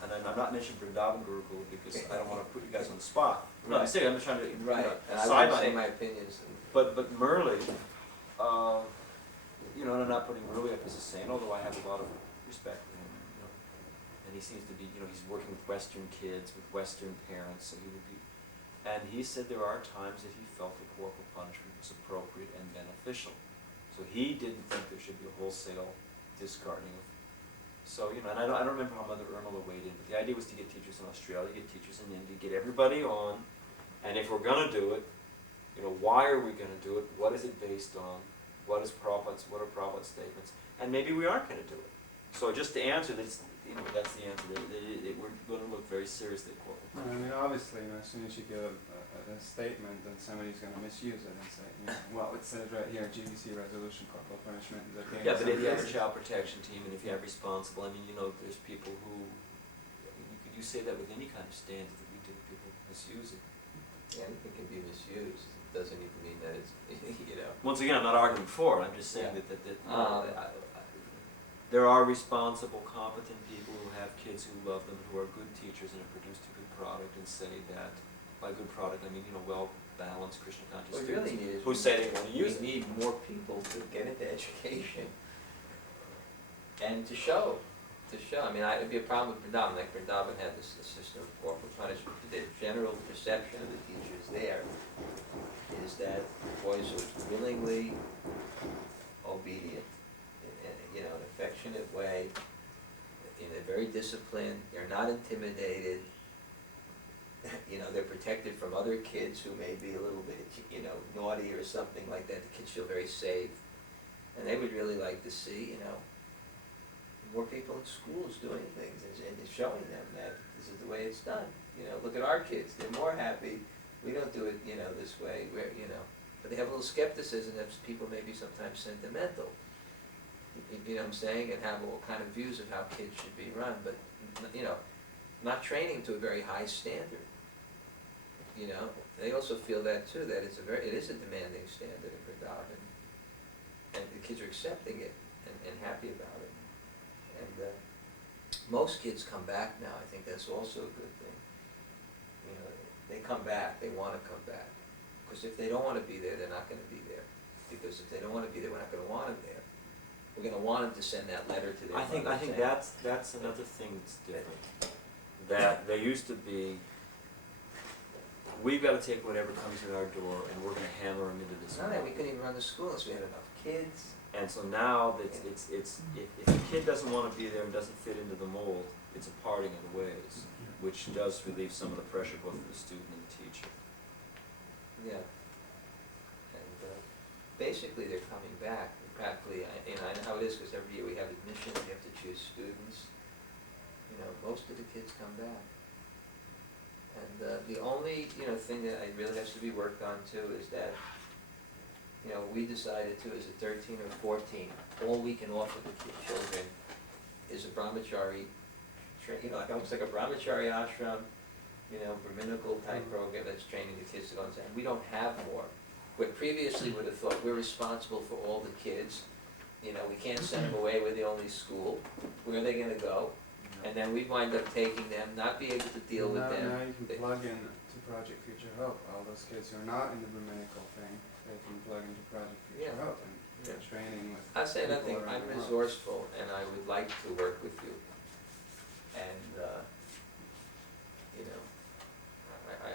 and I'm not mentioning Vrindavan Gurukulis because I don't want to put you guys on the spot. No, I'm just trying to Right. And I sideline. wouldn't say my opinions. But Murley, and I'm not putting Murley up as a saint, although I have a lot of respect for him. And he seems to be, he's working with Western kids, with Western parents, so he would be. And he said there are times that he felt that corporal punishment was appropriate and beneficial. So he didn't think there should be a wholesale discarding of. So, and I don't remember how Mother Irmala weighed in, but the idea was to get teachers in Australia, get teachers in India, get everybody on, and if we're going to do it, why are we going to do it? What is it based on? What are Prabhupada's statements? And maybe we aren't going to do it. So just to answer this, you know, that's the answer. We're going to look very seriously at corporal I mean, obviously, as soon as you give a statement, then somebody's going to misuse it and say, well, it says right here, GBC resolution, corporal punishment is okay. Yeah, but if you have a child protection team and if you have responsible, I mean, you know, there's people who, I mean, you say that with any kind of standard that we do, people misuse it. Yeah, anything can be misused, it doesn't even mean that it's, you know. Once again, I'm not arguing for it, I'm just saying Yeah. that there are responsible, competent people who have kids who love them, who are good teachers and have produced a good product, and say that, by good product, I mean, you know, well-balanced, Christian conscious What we students, really need is, who say they want to use it. we need more people to get into education and to show, I mean, it'd be a problem with Vrindavan, like Vrindavan had this system of corporal punishment. The general perception of the teachers there is that boys are willingly obedient, in you know, an affectionate way, they're very disciplined, they're not intimidated, you know, they're protected from other kids who may be a little bit, you know, naughty or something like that. The kids feel very safe, and they would really like to see, you know, more people in schools doing things and showing them that this is the way it's done. You know, look at our kids, they're more happy, we don't do it, you know, this way, where, you know, but they have a little skepticism that people may be sometimes sentimental, you know what I'm saying, and have all kind of views of how kids should be run, but, you know, not training to a very high standard. You know, they also feel that too, that it is a demanding standard in Vrindavan, and the kids are accepting it and happy about it. And most kids come back now. I think that's also a good thing. You know, they come back, they want to come back. Because if they don't want to be there, they're not going to be there. Because if they don't want to be there, we're not going to want them there. We're going to want them to send that letter to their I think saying, that's another thing that's different. That there used to be, we've got to take whatever comes in our door and we're going to hammer them into this. no, we couldn't even run the school unless we had enough kids. And so now it's if the kid doesn't want to be there and doesn't fit into the mold, it's a parting of the ways, which does relieve some of the pressure both for the student and the teacher. Yeah. And basically they're coming back. Practically, I know how it is because every year we have admissions, we have to choose students. You know, most of the kids come back. And the only, you know, thing that really has to be worked on too is that, you know, we decided to, as a 13 or 14, all we can offer the children is a brahmachari, you know, like almost like a brahmachari ashram, you know, brahminical type program that's training the kids to go inside. And we don't have more. Where previously would have thought we're responsible for all the kids, you know, we can't send them away, we're the only school, where are they gonna go? And then we wind up taking them, not be able to deal with them. Now you can plug in to Project Future Hope. All those kids who are not in the brahminical thing, they can plug into Project Future Yeah. Hope and Yeah. get training with I say people nothing, around I'm the world. resourceful and I would like to work with you. And, you know,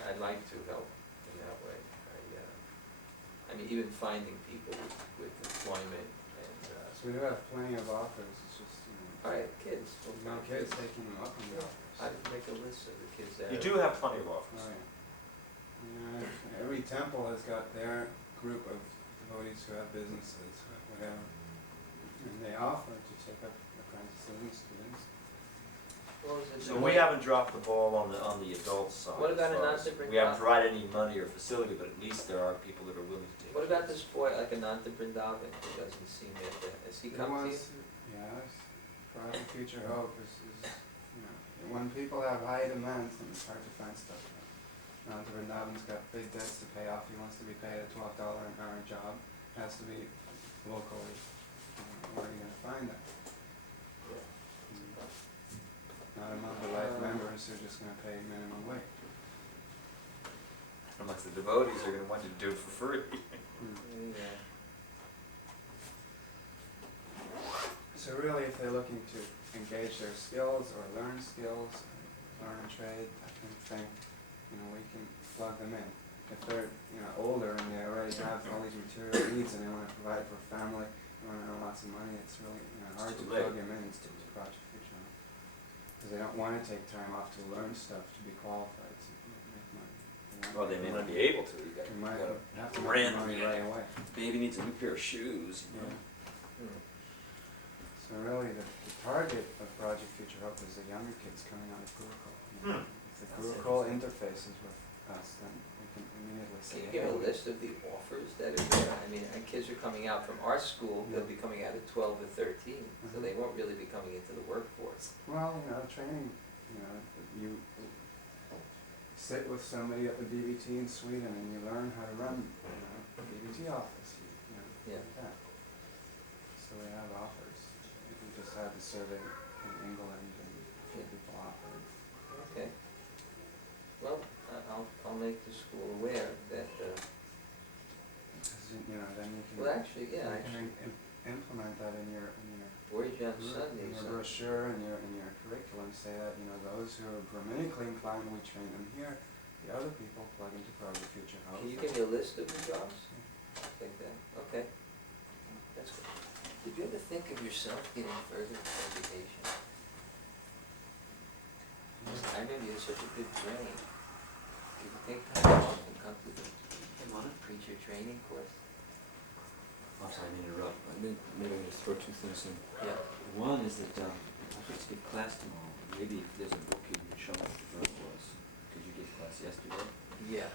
I'd like to help in that way. I mean, even finding people with employment and, So we do have plenty of offers, it's just, you know, all right, kids. we'll no find kids taking them up on the offers. I didn't make a list of the kids that You are- do have plenty of Oh, offers. yeah. Yeah, every temple has got their group of devotees who have businesses, whatever. And they offer to take up apprentices, students. What was it? So we haven't dropped the ball on the adult side. What about as far as- Ananta we haven't Vrindavan? provided any money or facility, but at least there are people that are willing to take. What about kids. this boy, like Ananta Vrindavan, who doesn't seem it, has he There come to you? was, yes, Project Future Hope is, you know, when people have high demands, then it's hard to find stuff. Now, Vrindavan's got big debts to pay off, he wants to be paid a $12 an hour job, has to be locally, where are you gonna find that? Not among the life members, they're just gonna pay minimum wage. Unless the devotees are going to want you to do it for free. Yeah. So really, if they're looking to engage their skills or learn skills, learn a trade, I can think, you know, we can plug them in. If they're, you know, older and they already have all these material needs and they want to provide for a family, they want to earn lots of money, it's really, you know, hard It's to too late. plug them in to Project Future. Because they don't want to take time off to learn stuff to be qualified to make money. Well, they may not be able to. You got, They might you have to got a make brand money right away. baby needs a new pair of shoes. You know? Yeah. Hmm. So really, the target of Project Future Hope is the younger kids coming out of Gurukul. You know, if the That's Gurukul interesting. interfaces with us, then we can immediately Can say, you give hey, a list of the offers that are there? I mean, and kids are coming out from our school, they'll be coming out at 12 or 13, so they won't really be coming into the workforce. well, you know, training, you know, you sit with somebody at the BBT in Sweden and you learn how to run, you know, the BBT office, you know, Yeah. like that. So we have offers. We just had the survey in England and a few people offered. Okay. Well, I'll make the school aware that, Because, you know, then you can, well, actually, yeah, you actually, can implement that in your Where's Young in Sundays? your brochure and your curriculum. Say that, you know, those who are grammatically inclined, we train them here. The other people plug into Project Future Hope. Can you give me a list of the jobs? Like that, okay. That's good. Did you ever think of yourself getting further education? I remember you had such a good brain. Did you take time off and come to the preacher training course? I'm sorry to interrupt, maybe I'm gonna throw two things in. Yeah. One is that, I'm supposed to give class tomorrow, maybe if there's a book you can show me what the verb was, could you give class yesterday? Yeah,